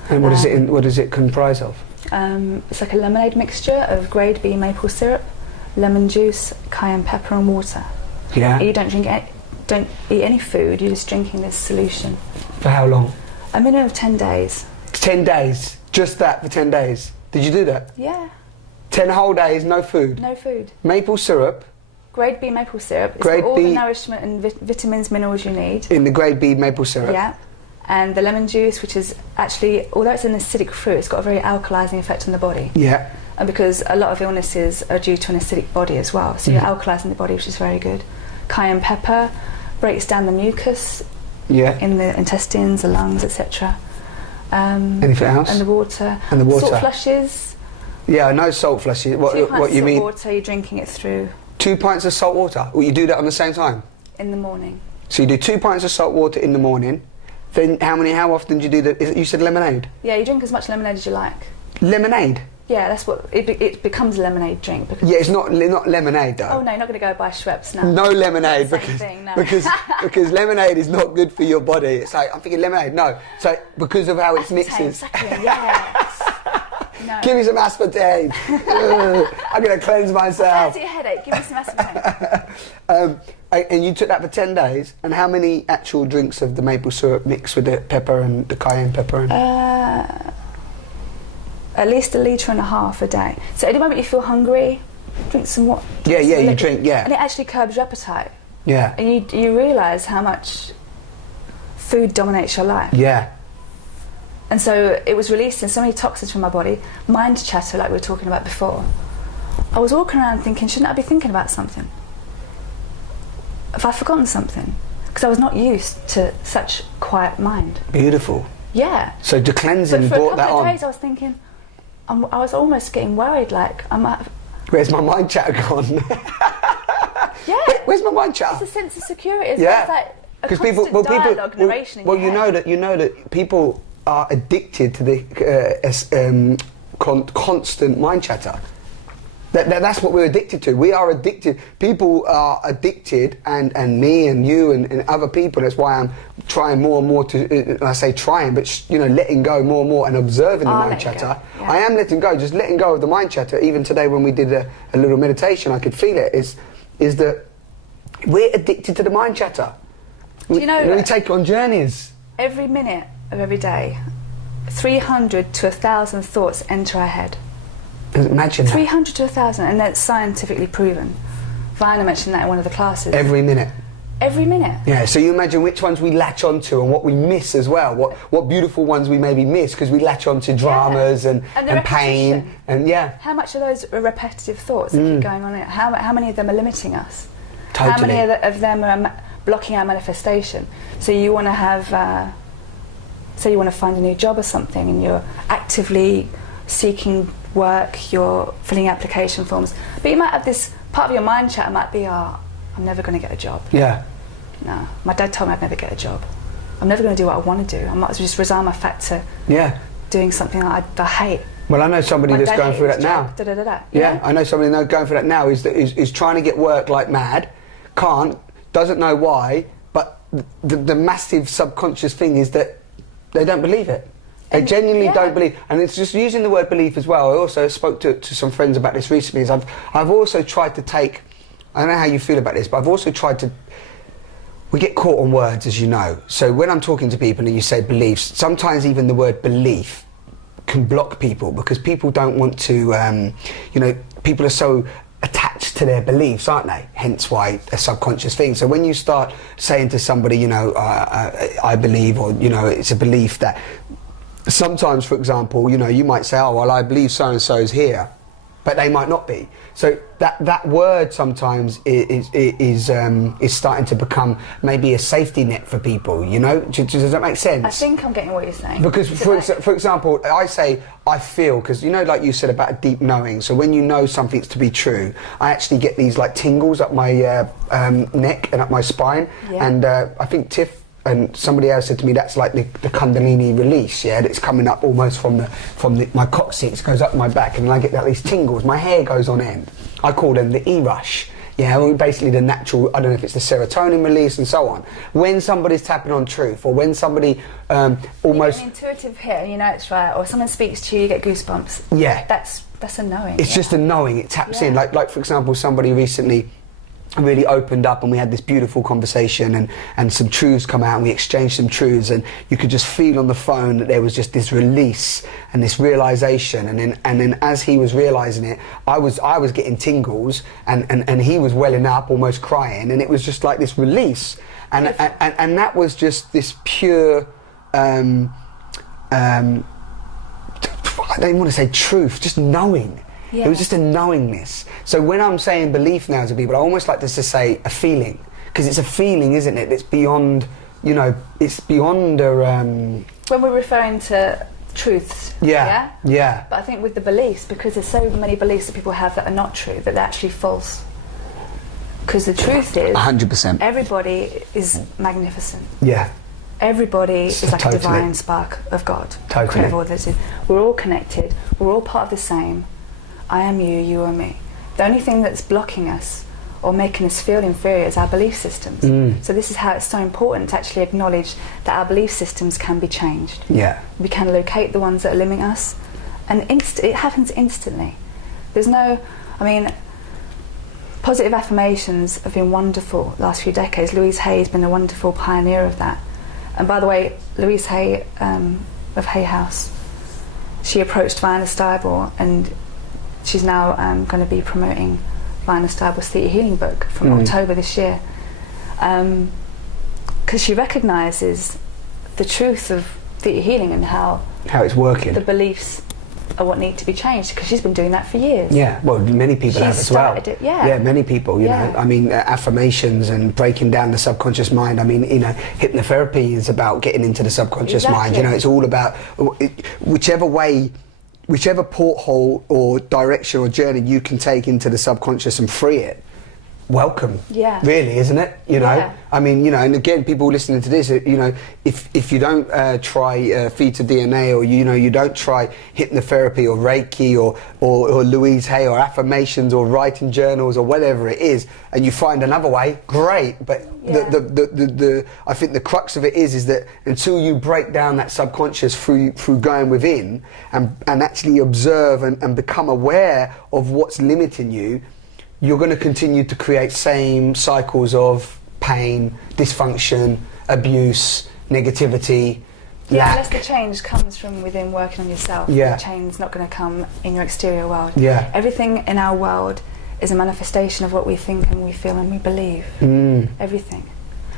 And what does it comprise of? It's like a lemonade mixture of grade B maple syrup, lemon juice, cayenne pepper, and water. Yeah. You don't eat any food. You're just drinking this solution. For how long? A minimum of 10 days. 10 days? Just that for 10 days? Did you do that? Yeah. 10 whole days, no food? No food. Maple syrup? Grade B maple syrup. It's Grade got all B the nourishment and vitamins, minerals you need. In the grade B maple syrup? Yeah. And the lemon juice, which is actually, although it's an acidic fruit, it's got a very alkalising effect on the body. Yeah. And because a lot of illnesses are due to an acidic body as well, so you're alkalising the body, which is very good. Cayenne pepper breaks down the mucus in the intestines, the lungs, etc. Anything else? And the water. And the water. Salt flushes. Yeah, I know salt flushes. What you mean? 2 pints of water, you're drinking it through. 2 pints of salt water? Well, you do that on the same time? In the morning. So you do 2 pints of salt water in the morning. Then how often do you do that? You said lemonade? Yeah, you drink as much lemonade as you like. Lemonade? Yeah, that's what it becomes a lemonade drink. Because yeah, it's not lemonade though. Oh no, you're not going to go buy Schweppes now. No lemonade because lemonade is not good for your body. It's like, I'm thinking lemonade. No, so because of how it's mixes. Yes. No. Give me some aspartame. I'm going to cleanse myself. That's your headache. Give me some aspartame. And you took that for 10 days. And how many actual drinks of the maple syrup mixed with the pepper and the cayenne pepper? At least 1.5 litres a day. So at the moment you feel hungry, drink some water. You drink, yeah. And it actually curbs your appetite. Yeah. And you realise how much food dominates your life. Yeah. And so it was releasing so many toxins from my body, mind chatter like we were talking about before. I was walking around thinking, shouldn't I be thinking about something? Have I forgotten something? Because I was not used to such quiet mind. Beautiful. Yeah. So the cleansing but brought that on. For a couple of days I was thinking, I was almost getting worried, like, where's my mind chatter gone? Yeah. Where's my mind chatter? It's a sense of security. It's Yeah. like a constant dialogue, narration in your head. you know that people are addicted to the constant mind chatter. That's what we're addicted to. We are addicted. People are addicted, and me and you and other people. That's why I'm trying more and more to. I say trying, but letting go more and more and observing the mind chatter. Yeah. I am letting go, just letting go of the mind chatter. Even today, when we did a little meditation, I could feel it. Is that we're addicted to the mind chatter. Do you know? We take on journeys. Every minute of every day, 300 to 1,000 thoughts enter our head. Imagine 300 to 1,000, and that's scientifically proven. Vianna mentioned that in one of the classes. Every minute. Every minute. Yeah, so you imagine which ones we latch onto and what we miss as well. What beautiful ones we maybe miss because we latch onto dramas and pain. And how much of those are repetitive thoughts that keep going on? How many of them are limiting us? Totally. How many of them are blocking our manifestation? So you want to have, say you want to find a new job or something, and you're actively seeking work, you're filling application forms, but you might have this part of your mind chatter might be, I'm never going to get a job. Yeah. No, my dad told me I'd never get a job. I'm never going to do what I want to do. I might as well just resign my fat to doing something that I hate. Well, I know somebody that's going through that now. Yeah, I know somebody going through that now is trying to get work like mad, can't, doesn't know why, but the massive subconscious thing is that they don't believe it. They genuinely don't believe, and it's just using the word belief as well. I also spoke to some friends about this recently. I've also tried to take, I don't know how you feel about this, but I've also tried to, we get caught on words, as you know. So when I'm talking to people and you say beliefs, sometimes even the word belief can block people because people don't want to, people are so attached to their beliefs, aren't they? Hence why a subconscious thing. So when you start saying to somebody, I believe, or, it's a belief that, sometimes, for example, you might say, oh, well, I believe so-and-so's here, but they might not be. So that word sometimes is starting to become maybe a safety net for people, Does that make sense? I think I'm getting what you're saying. Because, for example, I say, I feel, because, like you said about a deep knowing, so when you know something's to be true, I actually get these, like, tingles up my neck and up my spine, and I think Tiff and somebody else said to me that's like the Kundalini release, that's coming up almost from my coccyx, goes up my back, and I get these tingles. My hair goes on end. I call them the E-rush. Basically the natural, I don't know if it's the serotonin release and so on. When somebody's tapping on truth, or when somebody almost... You get an intuitive hit, it's right, or someone speaks to you, you get goosebumps. Yeah. That's a knowing. It's just a knowing, it taps in. Like for example, somebody recently really opened up and we had this beautiful conversation and some truths come out and we exchanged some truths, and you could just feel on the phone that there was just this release and this realization, and then as he was realizing it, I was getting tingles and he was welling up, almost crying, and it was just like this release, and that was just this pure I don't want to say truth, just knowing. Yeah. It was just a knowingness. So when I'm saying belief now to people, I almost like to just say a feeling, because it's a feeling, isn't it? It's beyond, it's beyond a... When we're referring to truths, yeah? But I think with the beliefs, because there's so many beliefs that people have that are not true, that they're actually false. Because the truth is... 100%. Everybody is magnificent. Yeah. Everybody is like a divine spark of God. Totally. We're all connected. We're all part of the same. I am you, you are me. The only thing that's blocking us or making us feel inferior is our belief systems. So this is how it's so important to actually acknowledge that our belief systems can be changed. Yeah. We can locate the ones that are limiting us, and it happens instantly. There's no, positive affirmations have been wonderful the last few decades. Louise Hay has been a wonderful pioneer of that. And by the way, Louise Hay of Hay House, she approached Vianna Stibal, and she's now going to be promoting Vianna Stibal's Theta Healing book from October this year, because she recognises the truth of Theta Healing and how it's working. The beliefs are what need to be changed, because she's been doing that for years. Yeah, well, many people have as well. Yeah, many people, you know. I mean, affirmations and breaking down the subconscious mind. I mean, you know, hypnotherapy is about getting into the subconscious mind. You know, it's all about whichever way, whichever porthole or direction or journey you can take into the subconscious and free it. Welcome, really, isn't it? You know, I mean, you know, and again, people listening to this, you know, if you don't try Theta DNA, or you know, you don't try hypnotherapy or Reiki or Louise Hay or affirmations or writing journals or whatever it is, and you find another way, great. But the I think the crux of it is that until you break down that subconscious through going within and actually observe and become aware of what's limiting you, you're going to continue to create same cycles of pain, dysfunction, abuse, negativity, lack. Unless the change comes from within, working on yourself. The change's not going to come in your exterior world. Everything in our world is a manifestation of what we think and we feel and we believe. Everything.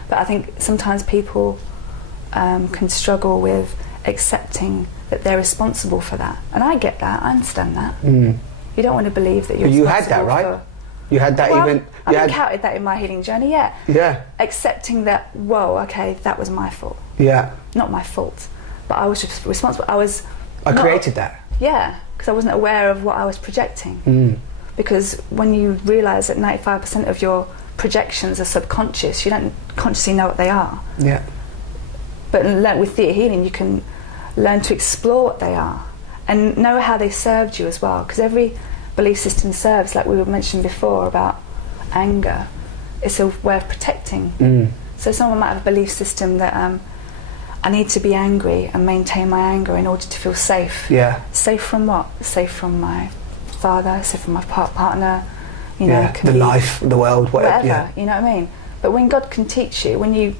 But I think sometimes people can struggle with accepting that they're responsible for that. And I get that, I understand that. You don't want to believe that you're responsible. You had that, right? You had that. Well, I've encountered that in my healing journey, accepting that, whoa, okay, that was my fault. Not my fault, but I was just responsible. I created that. Because I wasn't aware of what I was projecting. Because when you realise that 95% of your projections are subconscious, you don't consciously know what they are. But with Theta Healing, you can learn to explore what they are and know how they served you as well. Because every belief system serves, like we were mentioning before about anger, it's a way of protecting. So someone might have a belief system that I need to be angry and maintain my anger in order to feel safe. Safe from what? Safe from my father, safe from my partner, you know, the life, the world, whatever. You know what I mean? But when God can teach you, when you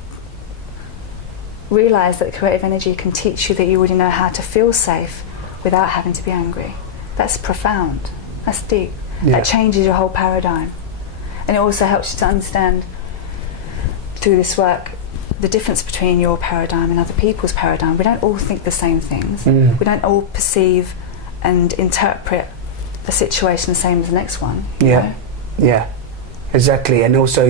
realise that creative energy can teach you that you already know how to feel safe without having to be angry, that's profound. That's deep. That changes your whole paradigm. And it also helps you to understand through this work the difference between your paradigm and other people's paradigm. We don't all think the same things. We don't all perceive and interpret a situation the same as the next one. You know? Exactly. And also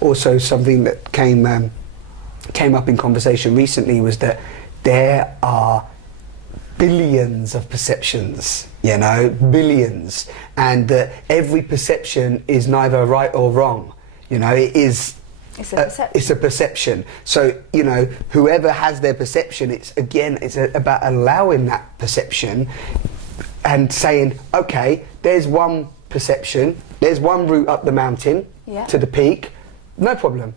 also something that came up in conversation recently was that there are billions of perceptions, you know, billions, and every perception is neither right or wrong, you know. It's a perception. So, you know, whoever has their perception, it's about allowing that perception and saying, okay, there's one perception, there's one route up the mountain to the peak, no problem,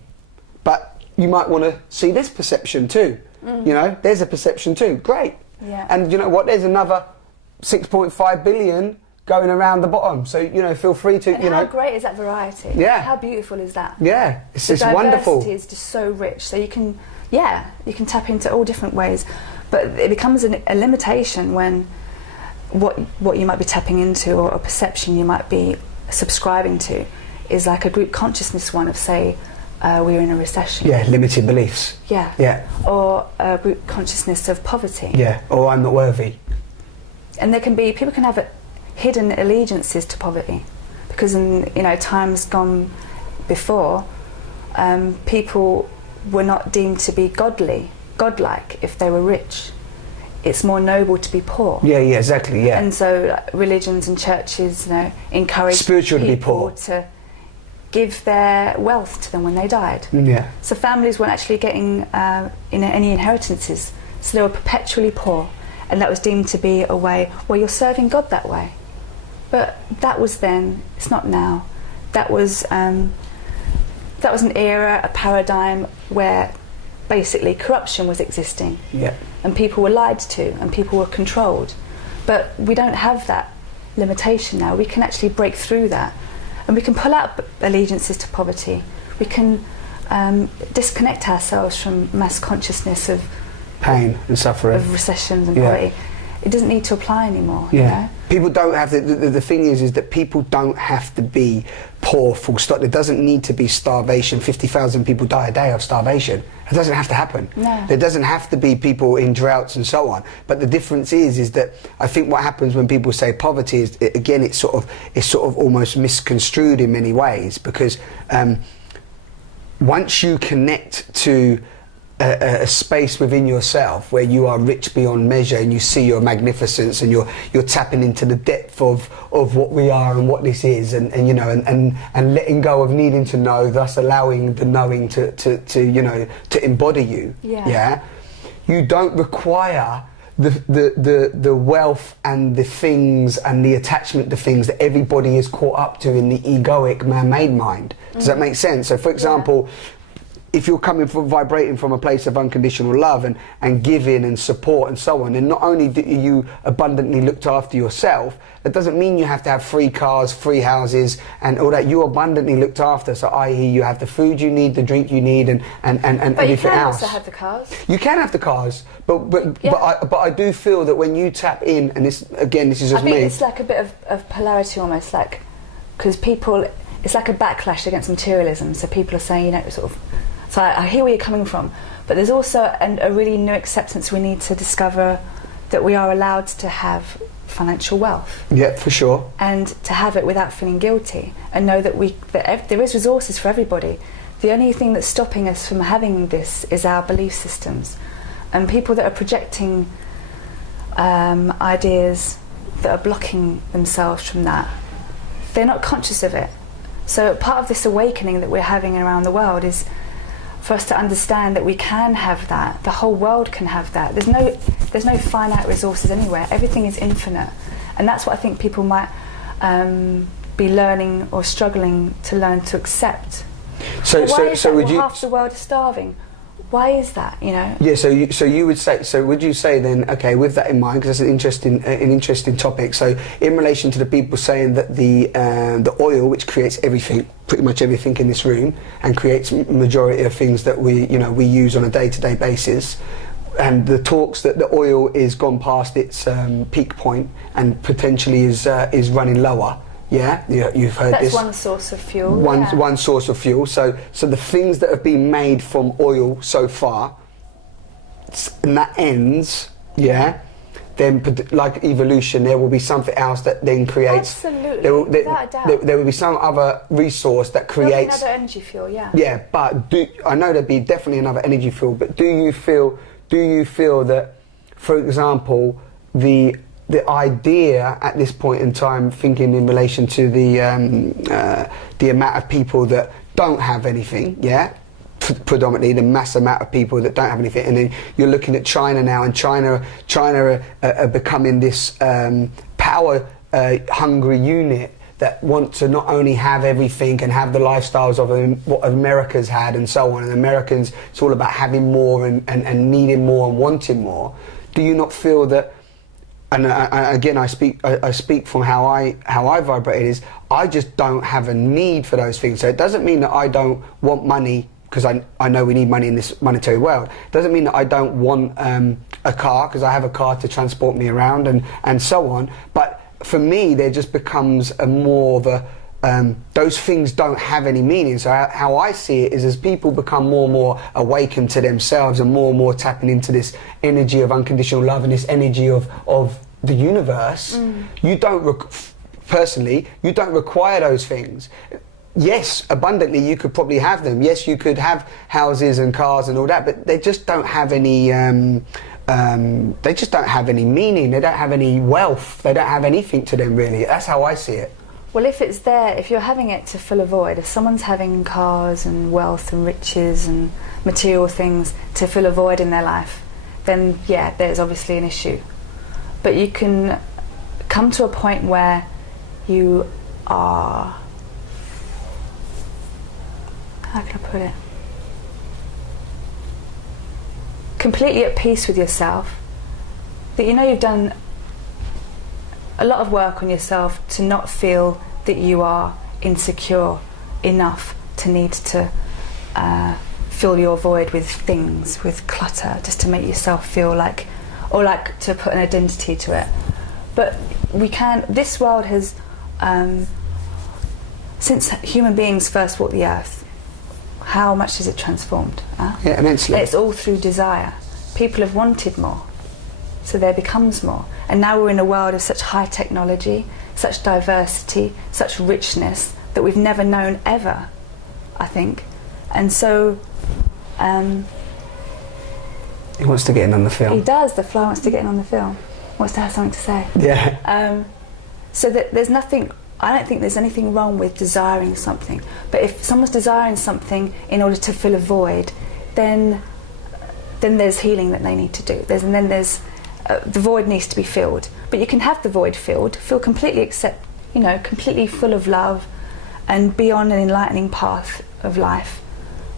but you might want to see this perception too. You know, there's a perception too, great. And you know what, there's another 6.5 billion going around the bottom, so you know, feel free to, how great is that variety? How beautiful is that? It's just wonderful. Diversity is just so rich, so you can tap into all different ways, but it becomes a limitation when what you might be tapping into, or a perception you might be subscribing to, is like a group consciousness one of, say, we're in a recession. Limited beliefs. Or a group consciousness of poverty. Or I'm not worthy. And people can have hidden allegiances to poverty, because in, you know, times gone before, people were not deemed to be godlike if they were rich. It's more noble to be poor. Exactly. And so religions and churches, you know, encourage spiritual to be poor, to give their wealth to them when they died. So families weren't actually getting any inheritances, so they were perpetually poor, and that was deemed to be a way, well, you're serving God that way. But that was then, it's not now. That was an era, a paradigm where basically corruption was existing, and people were lied to and people were controlled. But we don't have that limitation now. We can actually break through that, and we can pull out allegiances to poverty. We can disconnect ourselves from mass consciousness of pain and suffering, of recessions and poverty, it doesn't need to apply anymore. Yeah. You know? People don't have to, the thing is that people don't have to be poor, full stop. There doesn't need to be starvation. 50,000 people die a day of starvation. It doesn't have to happen. No. There doesn't have to be people in droughts and so on. But the difference is that I think what happens when people say poverty is, again, it's sort of almost misconstrued in many ways, because once you connect to a space within yourself where you are rich beyond measure and you see your magnificence and you're tapping into the depth of what we are and what this is, and you know, and letting go of needing to know, thus allowing the knowing to you know, to embody you. Yeah. You don't require the wealth and the things and the attachment to things that everybody is caught up to in the egoic man-made mind. Does that make sense? So for example, if you're coming from vibrating from a place of unconditional love and giving and support and so on, then not only do you abundantly looked after yourself, that doesn't mean you have to have free cars, free houses and all that. You're abundantly looked after, so i.e. you have the food you need, the drink you need, and everything else. But you can also have the cars. You can have the cars, but I do feel that when you tap in, and this is just me. I think it's like a bit of polarity almost, like, because people, it's like a backlash against materialism. So people are saying, you know, sort of, so I hear where you're coming from, but there's also a really new acceptance. We need to discover that we are allowed to have financial wealth. Yeah, for sure. And to have it without feeling guilty, and know that there is resources for everybody. The only thing that's stopping us from having this is our belief systems. And people that are projecting ideas that are blocking themselves from that, they're not conscious of it. So part of this awakening that we're having around the world is for us to understand that we can have that. The whole world can have that. There's no finite resources anywhere. Everything is infinite, and that's what I think people might be learning or struggling to learn to accept. So would you? Half the world is starving. Why is that? You know. Yeah. So you would say. So would you say then? Okay, with that in mind, because that's an interesting topic. So in relation to the people saying that the oil, which creates everything, pretty much everything in this room, and creates majority of things that we use on a day-to-day basis, and the talks that the oil is gone past its peak point and potentially is running lower. Yeah, you've heard that's this. That's one source of fuel. One source of fuel. So the things that have been made from oil so far, and that ends. Yeah. Then, like evolution, there will be something else that then creates. Absolutely, without a doubt. There will be some other resource that creates. Another energy fuel, yeah. Yeah, but I know there'd be definitely another energy fuel. But do you feel that, for example, the idea at this point in time, thinking in relation to the amount of people that don't have anything, yeah, predominantly the mass amount of people that don't have anything, and then you're looking at China now, and China are becoming this power hungry unit that want to not only have everything and have the lifestyles of what America's had and so on, and Americans, it's all about having more and needing more and wanting more. Do you not feel that? And again, I speak from how I vibrate. Is I just don't have a need for those things. So it doesn't mean that I don't want money, because I know we need money in this monetary world. It doesn't mean that I don't want a car, because I have a car to transport me around and so on. But for me, there just becomes a more of a those things don't have any meaning. So how I see it is, as people become more and more awakened to themselves and more tapping into this energy of unconditional love and this energy of the universe, you don't, personally, you don't require those things. Yes, abundantly you could probably have them. Yes, you could have houses and cars and all that, but they just don't have any they just don't have any meaning. They don't have any wealth. They don't have anything to them, really. That's how I see it. Well, if it's there, if you're having it to fill a void, if someone's having cars and wealth and riches and material things to fill a void in their life, then yeah, there's obviously an issue. But you can come to a point where you are, how can I put it, completely at peace with yourself, that you know you've done a lot of work on yourself to not feel that you are insecure enough to need to fill your void with things, with clutter, just to make yourself feel like or like to put an identity to it. But this world has, since human beings first walked the earth, how much has it transformed? Yeah, immensely. It's all through desire. People have wanted more, so there becomes more. And now we're in a world of such high technology, such diversity, such richness that we've never known ever, I think. And so he wants to get in on the film. He does. The fly wants to get in on the film. Wants to have something to say. Yeah. So that there's nothing. I don't think there's anything wrong with desiring something. But if someone's desiring something in order to fill a void, then there's healing that they need to do. The void needs to be filled. But you can have the void filled, feel completely completely full of love, and be on an enlightening path of life.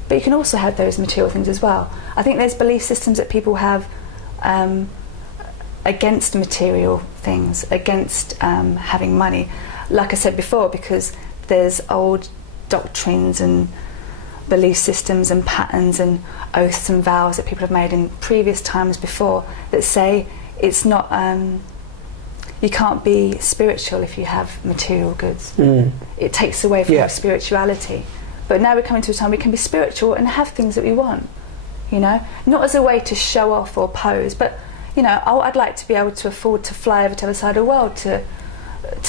But you can also have those material things as well. I think there's belief systems that people have against material things, against having money. Like I said before, because there's old doctrines and belief systems and patterns and oaths and vows that people have made in previous times before that say it's not, you can't be spiritual if you have material goods. It takes away from your spirituality. But now we're coming to a time we can be spiritual and have things that we want, not as a way to show off or pose, but I'd like to be able to afford to fly over to the other side of the world to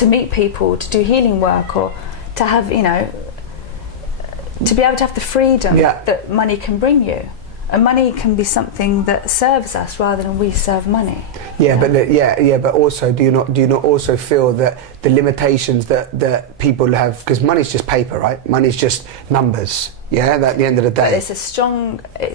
meet people, to do healing work, or to have, to be able to have the freedom that money can bring you. And money can be something that serves us rather than we serve money. But also, do you not also feel that the limitations that people have, because money's just paper, right? Money's just numbers. Yeah, at the end of the day. But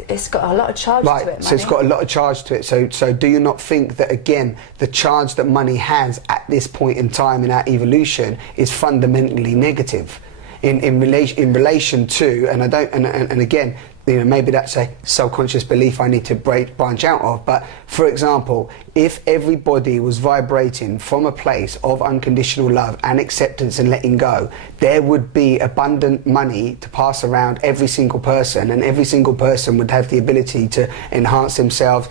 it's got a lot of charge to it, money. So it's got a lot of charge to it. So do you not think that, again, the charge that money has at this point in time in our evolution is fundamentally negative in relation to, and again, maybe that's a subconscious belief I need to branch out of, but for example, if everybody was vibrating from a place of unconditional love and acceptance and letting go, there would be abundant money to pass around every single person, and every single person would have the ability to enhance themselves,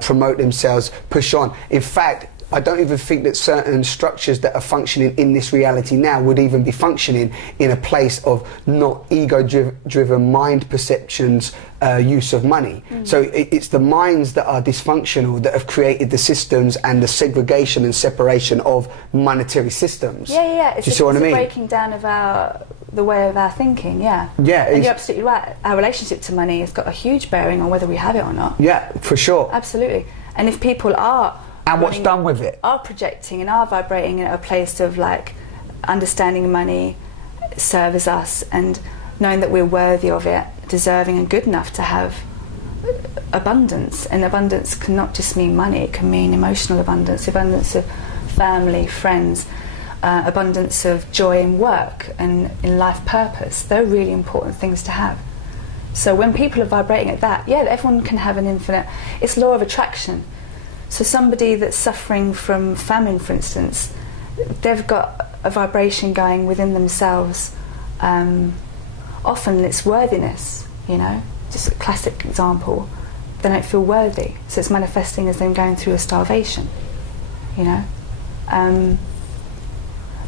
promote themselves, push on. In fact, I don't even think that certain structures that are functioning in this reality now would even be functioning in a place of not ego-driven mind perceptions use of money. So it's the minds that are dysfunctional that have created the systems and the segregation and separation of monetary systems. It's a breaking down of the way of our thinking. And you're absolutely right. Our relationship to money has got a huge bearing on whether we have it or not. For sure. Absolutely. And if people are what's done with it? Are projecting and are vibrating at a place of like understanding money serves us and knowing that we're worthy of it, deserving and good enough to have abundance. And abundance can not just mean money, it can mean emotional abundance, abundance of family, friends, abundance of joy in work and in life purpose. They're really important things to have. So when people are vibrating at that, everyone can have an infinite, it's law of attraction. So somebody that's suffering from famine, for instance, they've got a vibration going within themselves. Often it's worthiness, just a classic example. They don't feel worthy, so it's manifesting as them going through a starvation,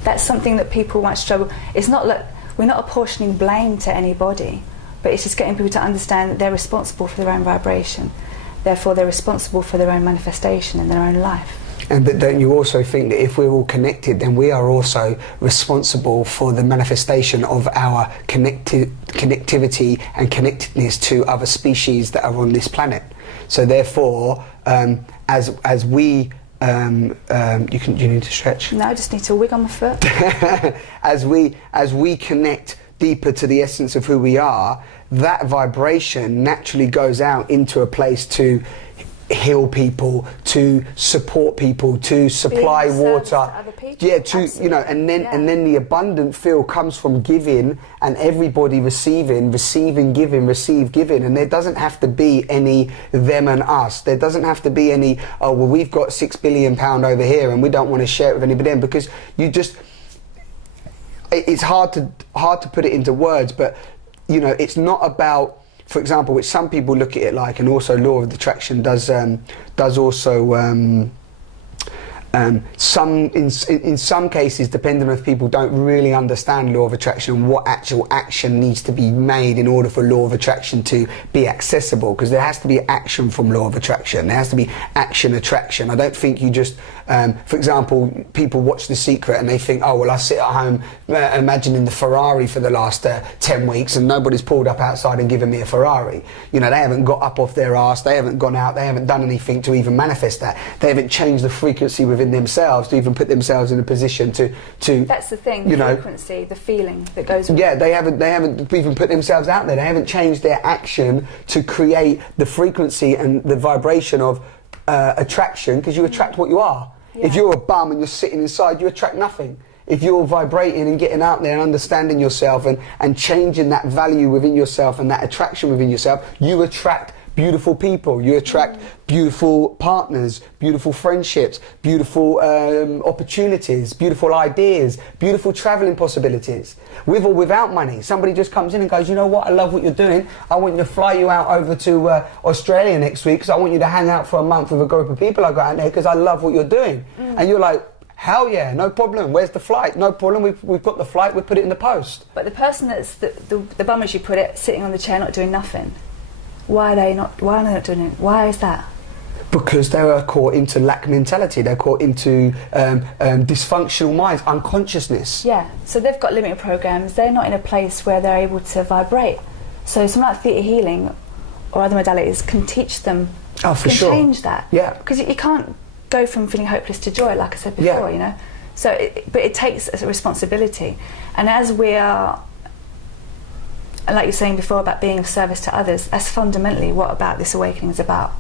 That's something that people might struggle. It's not like we're not apportioning blame to anybody, but it's just getting people to understand that they're responsible for their own vibration. Therefore, they're responsible for their own manifestation in their own life. But don't you also think that if we're all connected, then we are also responsible for the manifestation of our connectivity and connectedness to other species that are on this planet? So therefore, as we do you need to stretch? No, I just need to wiggle my foot. as we connect deeper to the essence of who we are, that vibration naturally goes out into a place to heal people, to support people, to supply water, to other people. And then the abundant feel comes from giving and everybody receiving, giving, and there doesn't have to be any them and us. There doesn't have to be any we've got £6 billion over here and we don't want to share it with anybody then, because it's hard to put it into words, but it's not about for example, which some people look at it like, and also law of attraction does also. In some cases, depending on if people don't really understand law of attraction, what actual action needs to be made in order for law of attraction to be accessible, because there has to be action from law of attraction. There has to be action attraction. I don't think you just, for example, people watch The Secret and they think, oh, well, I sit at home imagining the Ferrari for the last 10 weeks and nobody's pulled up outside and given me a Ferrari. You know, they haven't got up off their arse, they haven't gone out, they haven't done anything to even manifest that. They haven't changed the frequency within themselves to even put themselves in a position to that's the thing, the frequency, the feeling that goes with they haven't even put themselves out there. They haven't changed their action to create the frequency and the vibration of attraction, because you attract what you are. If you're a bum and you're sitting inside, you attract nothing. If you're vibrating and getting out there and understanding yourself and changing that value within yourself and that attraction within yourself, you attract beautiful people, you attract beautiful partners, beautiful friendships, beautiful opportunities, beautiful ideas, beautiful travelling possibilities, with or without money. Somebody just comes in and goes, you know what, I love what you're doing, I want you to fly you out over to Australia next week because I want you to hang out for a month with a group of people I got out there because I love what you're doing. And you're like, hell yeah, no problem, where's the flight? No problem, we've got the flight, we put it in the post. But the person that's the bum, as you put it, sitting on the chair not doing nothing, why are they not doing it? Why is that? Because they are caught into lack mentality, they're caught into dysfunctional minds, unconsciousness. Yeah, so they've got limited programs, they're not in a place where they're able to vibrate. So something like Theta Healing or other modalities can teach them, change that. Yeah. Because you can't go from feeling hopeless to joy, like I said before, you know. So, but it takes a responsibility. And as we are, like you're saying before about being of service to others, that's fundamentally what about this awakening is about.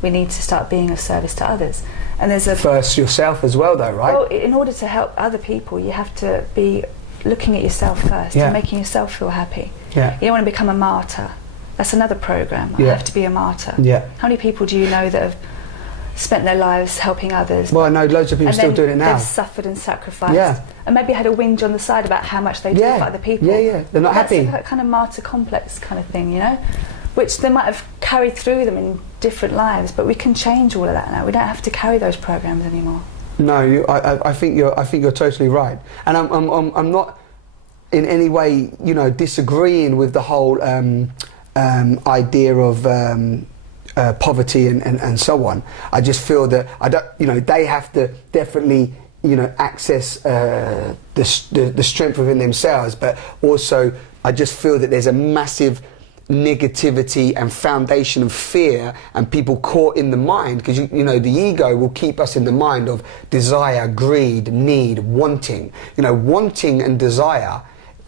We need to start being of service to others. And there's first yourself as well though, right? Well, in order to help other people, you have to be looking at yourself first and making yourself feel happy. Yeah. You don't want to become a martyr. That's another program. I have to be a martyr. Yeah. How many people do you know that have spent their lives helping others? Well, I know loads of people still doing it now. They've suffered and sacrificed, and maybe had a whinge on the side about how much they do for other people. They're not happy. That kind of martyr complex kind of thing, you know, which they might have carried through them in different lives. But we can change all of that now. We don't have to carry those programs anymore. No, I think you're totally right, and I'm not in any way, you know, disagreeing with the whole idea of poverty and so on. I just feel that they have to definitely, you know, access the strength within themselves, but also I just feel that there's a massive negativity and foundation of fear and people caught in the mind, because you know the ego will keep us in the mind of desire, greed, need, wanting. You know, wanting and desire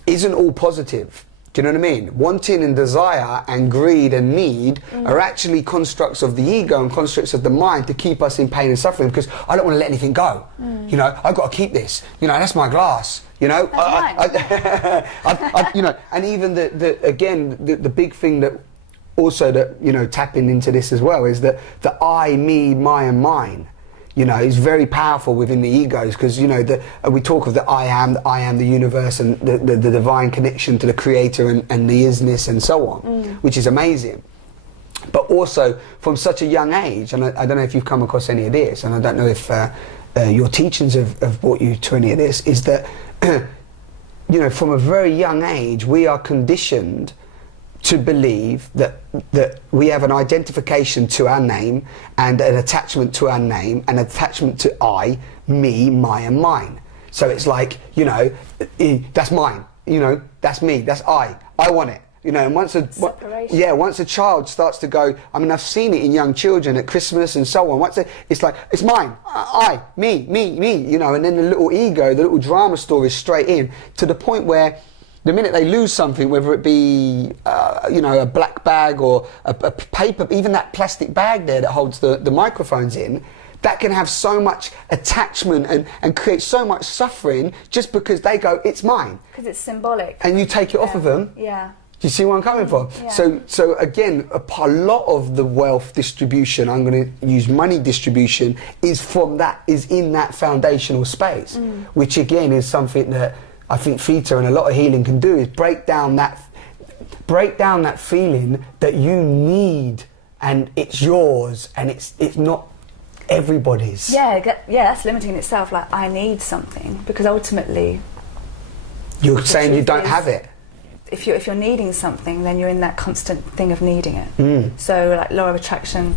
isn't all positive. Do you know what I mean? Wanting and desire and greed and need are actually constructs of the ego and constructs of the mind to keep us in pain and suffering, because I don't want to let anything go. You know, I've got to keep this. You know, that's my glass. You know, you know, and even the big thing that also that, you know, tapping into this as well is that the I, me, my and mine, you know, is very powerful within the egos, because, you know, we talk of the I am the universe and the divine connection to the creator and the isness and so on, which is amazing. But also from such a young age, and I don't know if you've come across any of this, and I don't know if your teachings have brought you to any of this, is that, you know, from a very young age, we are conditioned to believe that we have an identification to our name and an attachment to our name, an attachment to I, me, my and mine. So it's like, you know, that's mine, you know, that's me, that's I want it. You know, and once a child starts to go, I mean, I've seen it in young children at Christmas and so on. It's like, it's mine, me, you know, and then the little ego, the little drama story is straight in, to the point where the minute they lose something, whether it be, you know, a black bag or a paper, even that plastic bag there that holds the microphones in, that can have so much attachment and create so much suffering just because they go, it's mine. Because it's symbolic. And you take it off of them. Yeah. Do you see where I'm coming from? Yeah. So again, a lot of the wealth distribution, I'm going to use money distribution, is in that foundational space, which again is something that I think Theta and a lot of healing can do, is break down break down that feeling that you need and it's yours and it's not everybody's. Yeah, that's limiting in itself. Like, I need something, because ultimately you're saying you don't have it. If you're needing something, then you're in that constant thing of needing it. So like law of attraction,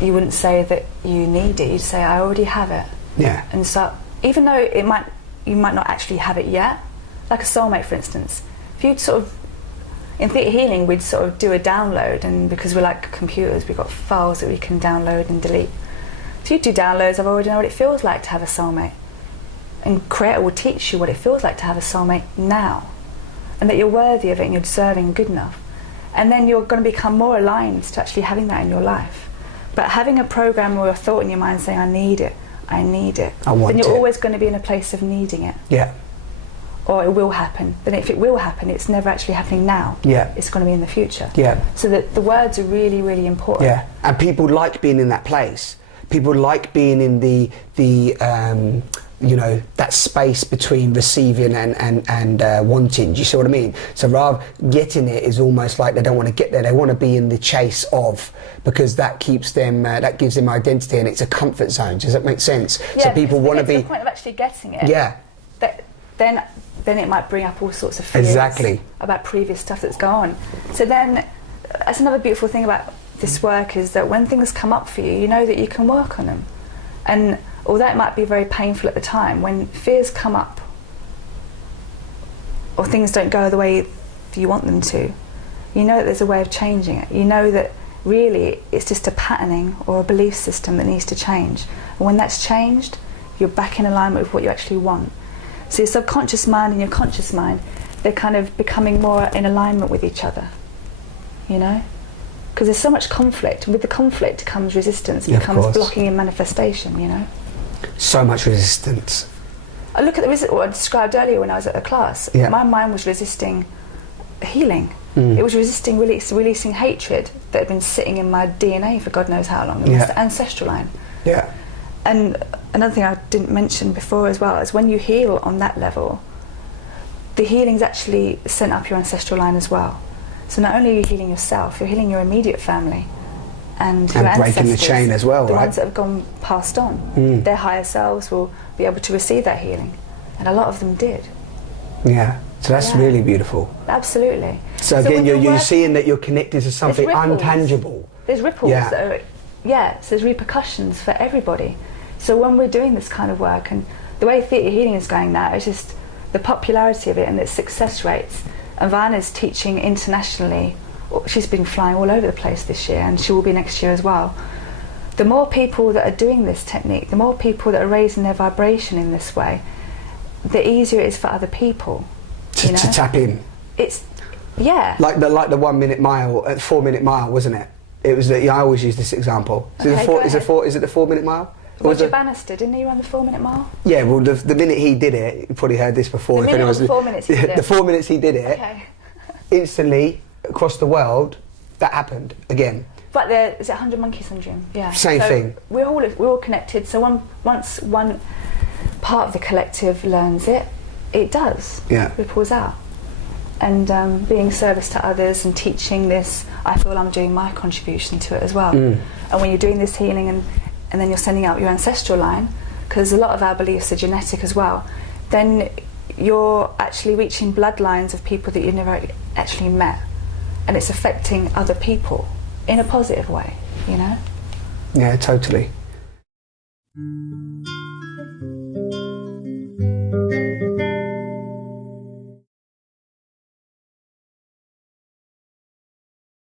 you wouldn't say that you need it, you'd say I already have it. Yeah. And so even though you might not actually have it yet, like a soulmate for instance, if you'd sort of, in Theta Healing we'd sort of do a download, and because we're like computers, we've got files that we can download and delete. So you do downloads of, I already know what it feels like to have a soulmate. And Creator will teach you what it feels like to have a soulmate now. And that you're worthy of it and you're deserving and good enough. And then you're going to become more aligned to actually having that in your life. But having a program or a thought in your mind saying, I need it, I want then you're always going to be in a place of needing it. Yeah. Or it will happen. Then if it will happen, it's never actually happening now. Yeah. It's going to be in the future. Yeah. So that the words are really, really important. Yeah. And people like being in that place. People like being in the you know, that space between receiving and wanting. Do you see what I mean? So rather getting it is almost like they don't want to get there. They want to be in the chase of, because that keeps them, that gives them identity, and it's a comfort zone. Does that make sense? Yeah, so people want to be. To the point of actually getting it. Yeah. Then it might bring up all sorts of feelings about previous stuff that's gone. So then, that's another beautiful thing about this work, is that when things come up for you, you know that you can work on them. And although it might be very painful at the time, when fears come up or things don't go the way you want them to, you know that there's a way of changing it. You know that really it's just a patterning or a belief system that needs to change. And when that's changed, you're back in alignment with what you actually want. So your subconscious mind and your conscious mind, they're kind of becoming more in alignment with each other, you know? Because there's so much conflict, and with the conflict comes resistance, it becomes blocking in manifestation, you know? So much resistance. I look at what I described earlier when I was at a class. Yeah. My mind was resisting healing. It was resisting releasing hatred that had been sitting in my DNA for God knows how long, in the ancestral line. Yeah. And another thing I didn't mention before as well is when you heal on that level, the healing's actually sent up your ancestral line as well. So not only are you healing yourself, you're healing your immediate family and your breaking the chain as well, the right? ones that have gone passed on. Their higher selves will be able to receive that healing, and a lot of them did. Yeah, so that's really beautiful. Absolutely. So again, you're seeing that you're connected to something untangible. There's ripples that are, so there's repercussions for everybody. So when we're doing this kind of work, and the way Theta Healing is going now, it's just the popularity of it and its success rates. And Vianna's teaching internationally. She's been flying all over the place this year, and she will be next year as well. The more people that are doing this technique, the more people that are raising their vibration in this way, the easier it is for other people to tap in. It's like the 1 minute mile, 4 minute mile, wasn't it? It was I always use this example. Is it the 4 minute mile? Roger Bannister, didn't he run the 4 minute mile? Yeah, well, the minute he did it, you probably heard this before. The 4 minutes he did it. The 4 minutes he did it, instantly, across the world, that happened again. But is it 100 Monkey Syndrome? Yeah. Same thing. We're all connected, so once one part of the collective learns it, it does. Yeah. Ripples out. And being service to others and teaching this, I feel I'm doing my contribution to it as well. And when you're doing this healing and then you're sending out your ancestral line, because a lot of our beliefs are genetic as well, then you're actually reaching bloodlines of people that you've never actually met, and it's affecting other people in a positive way, you know? Yeah, totally.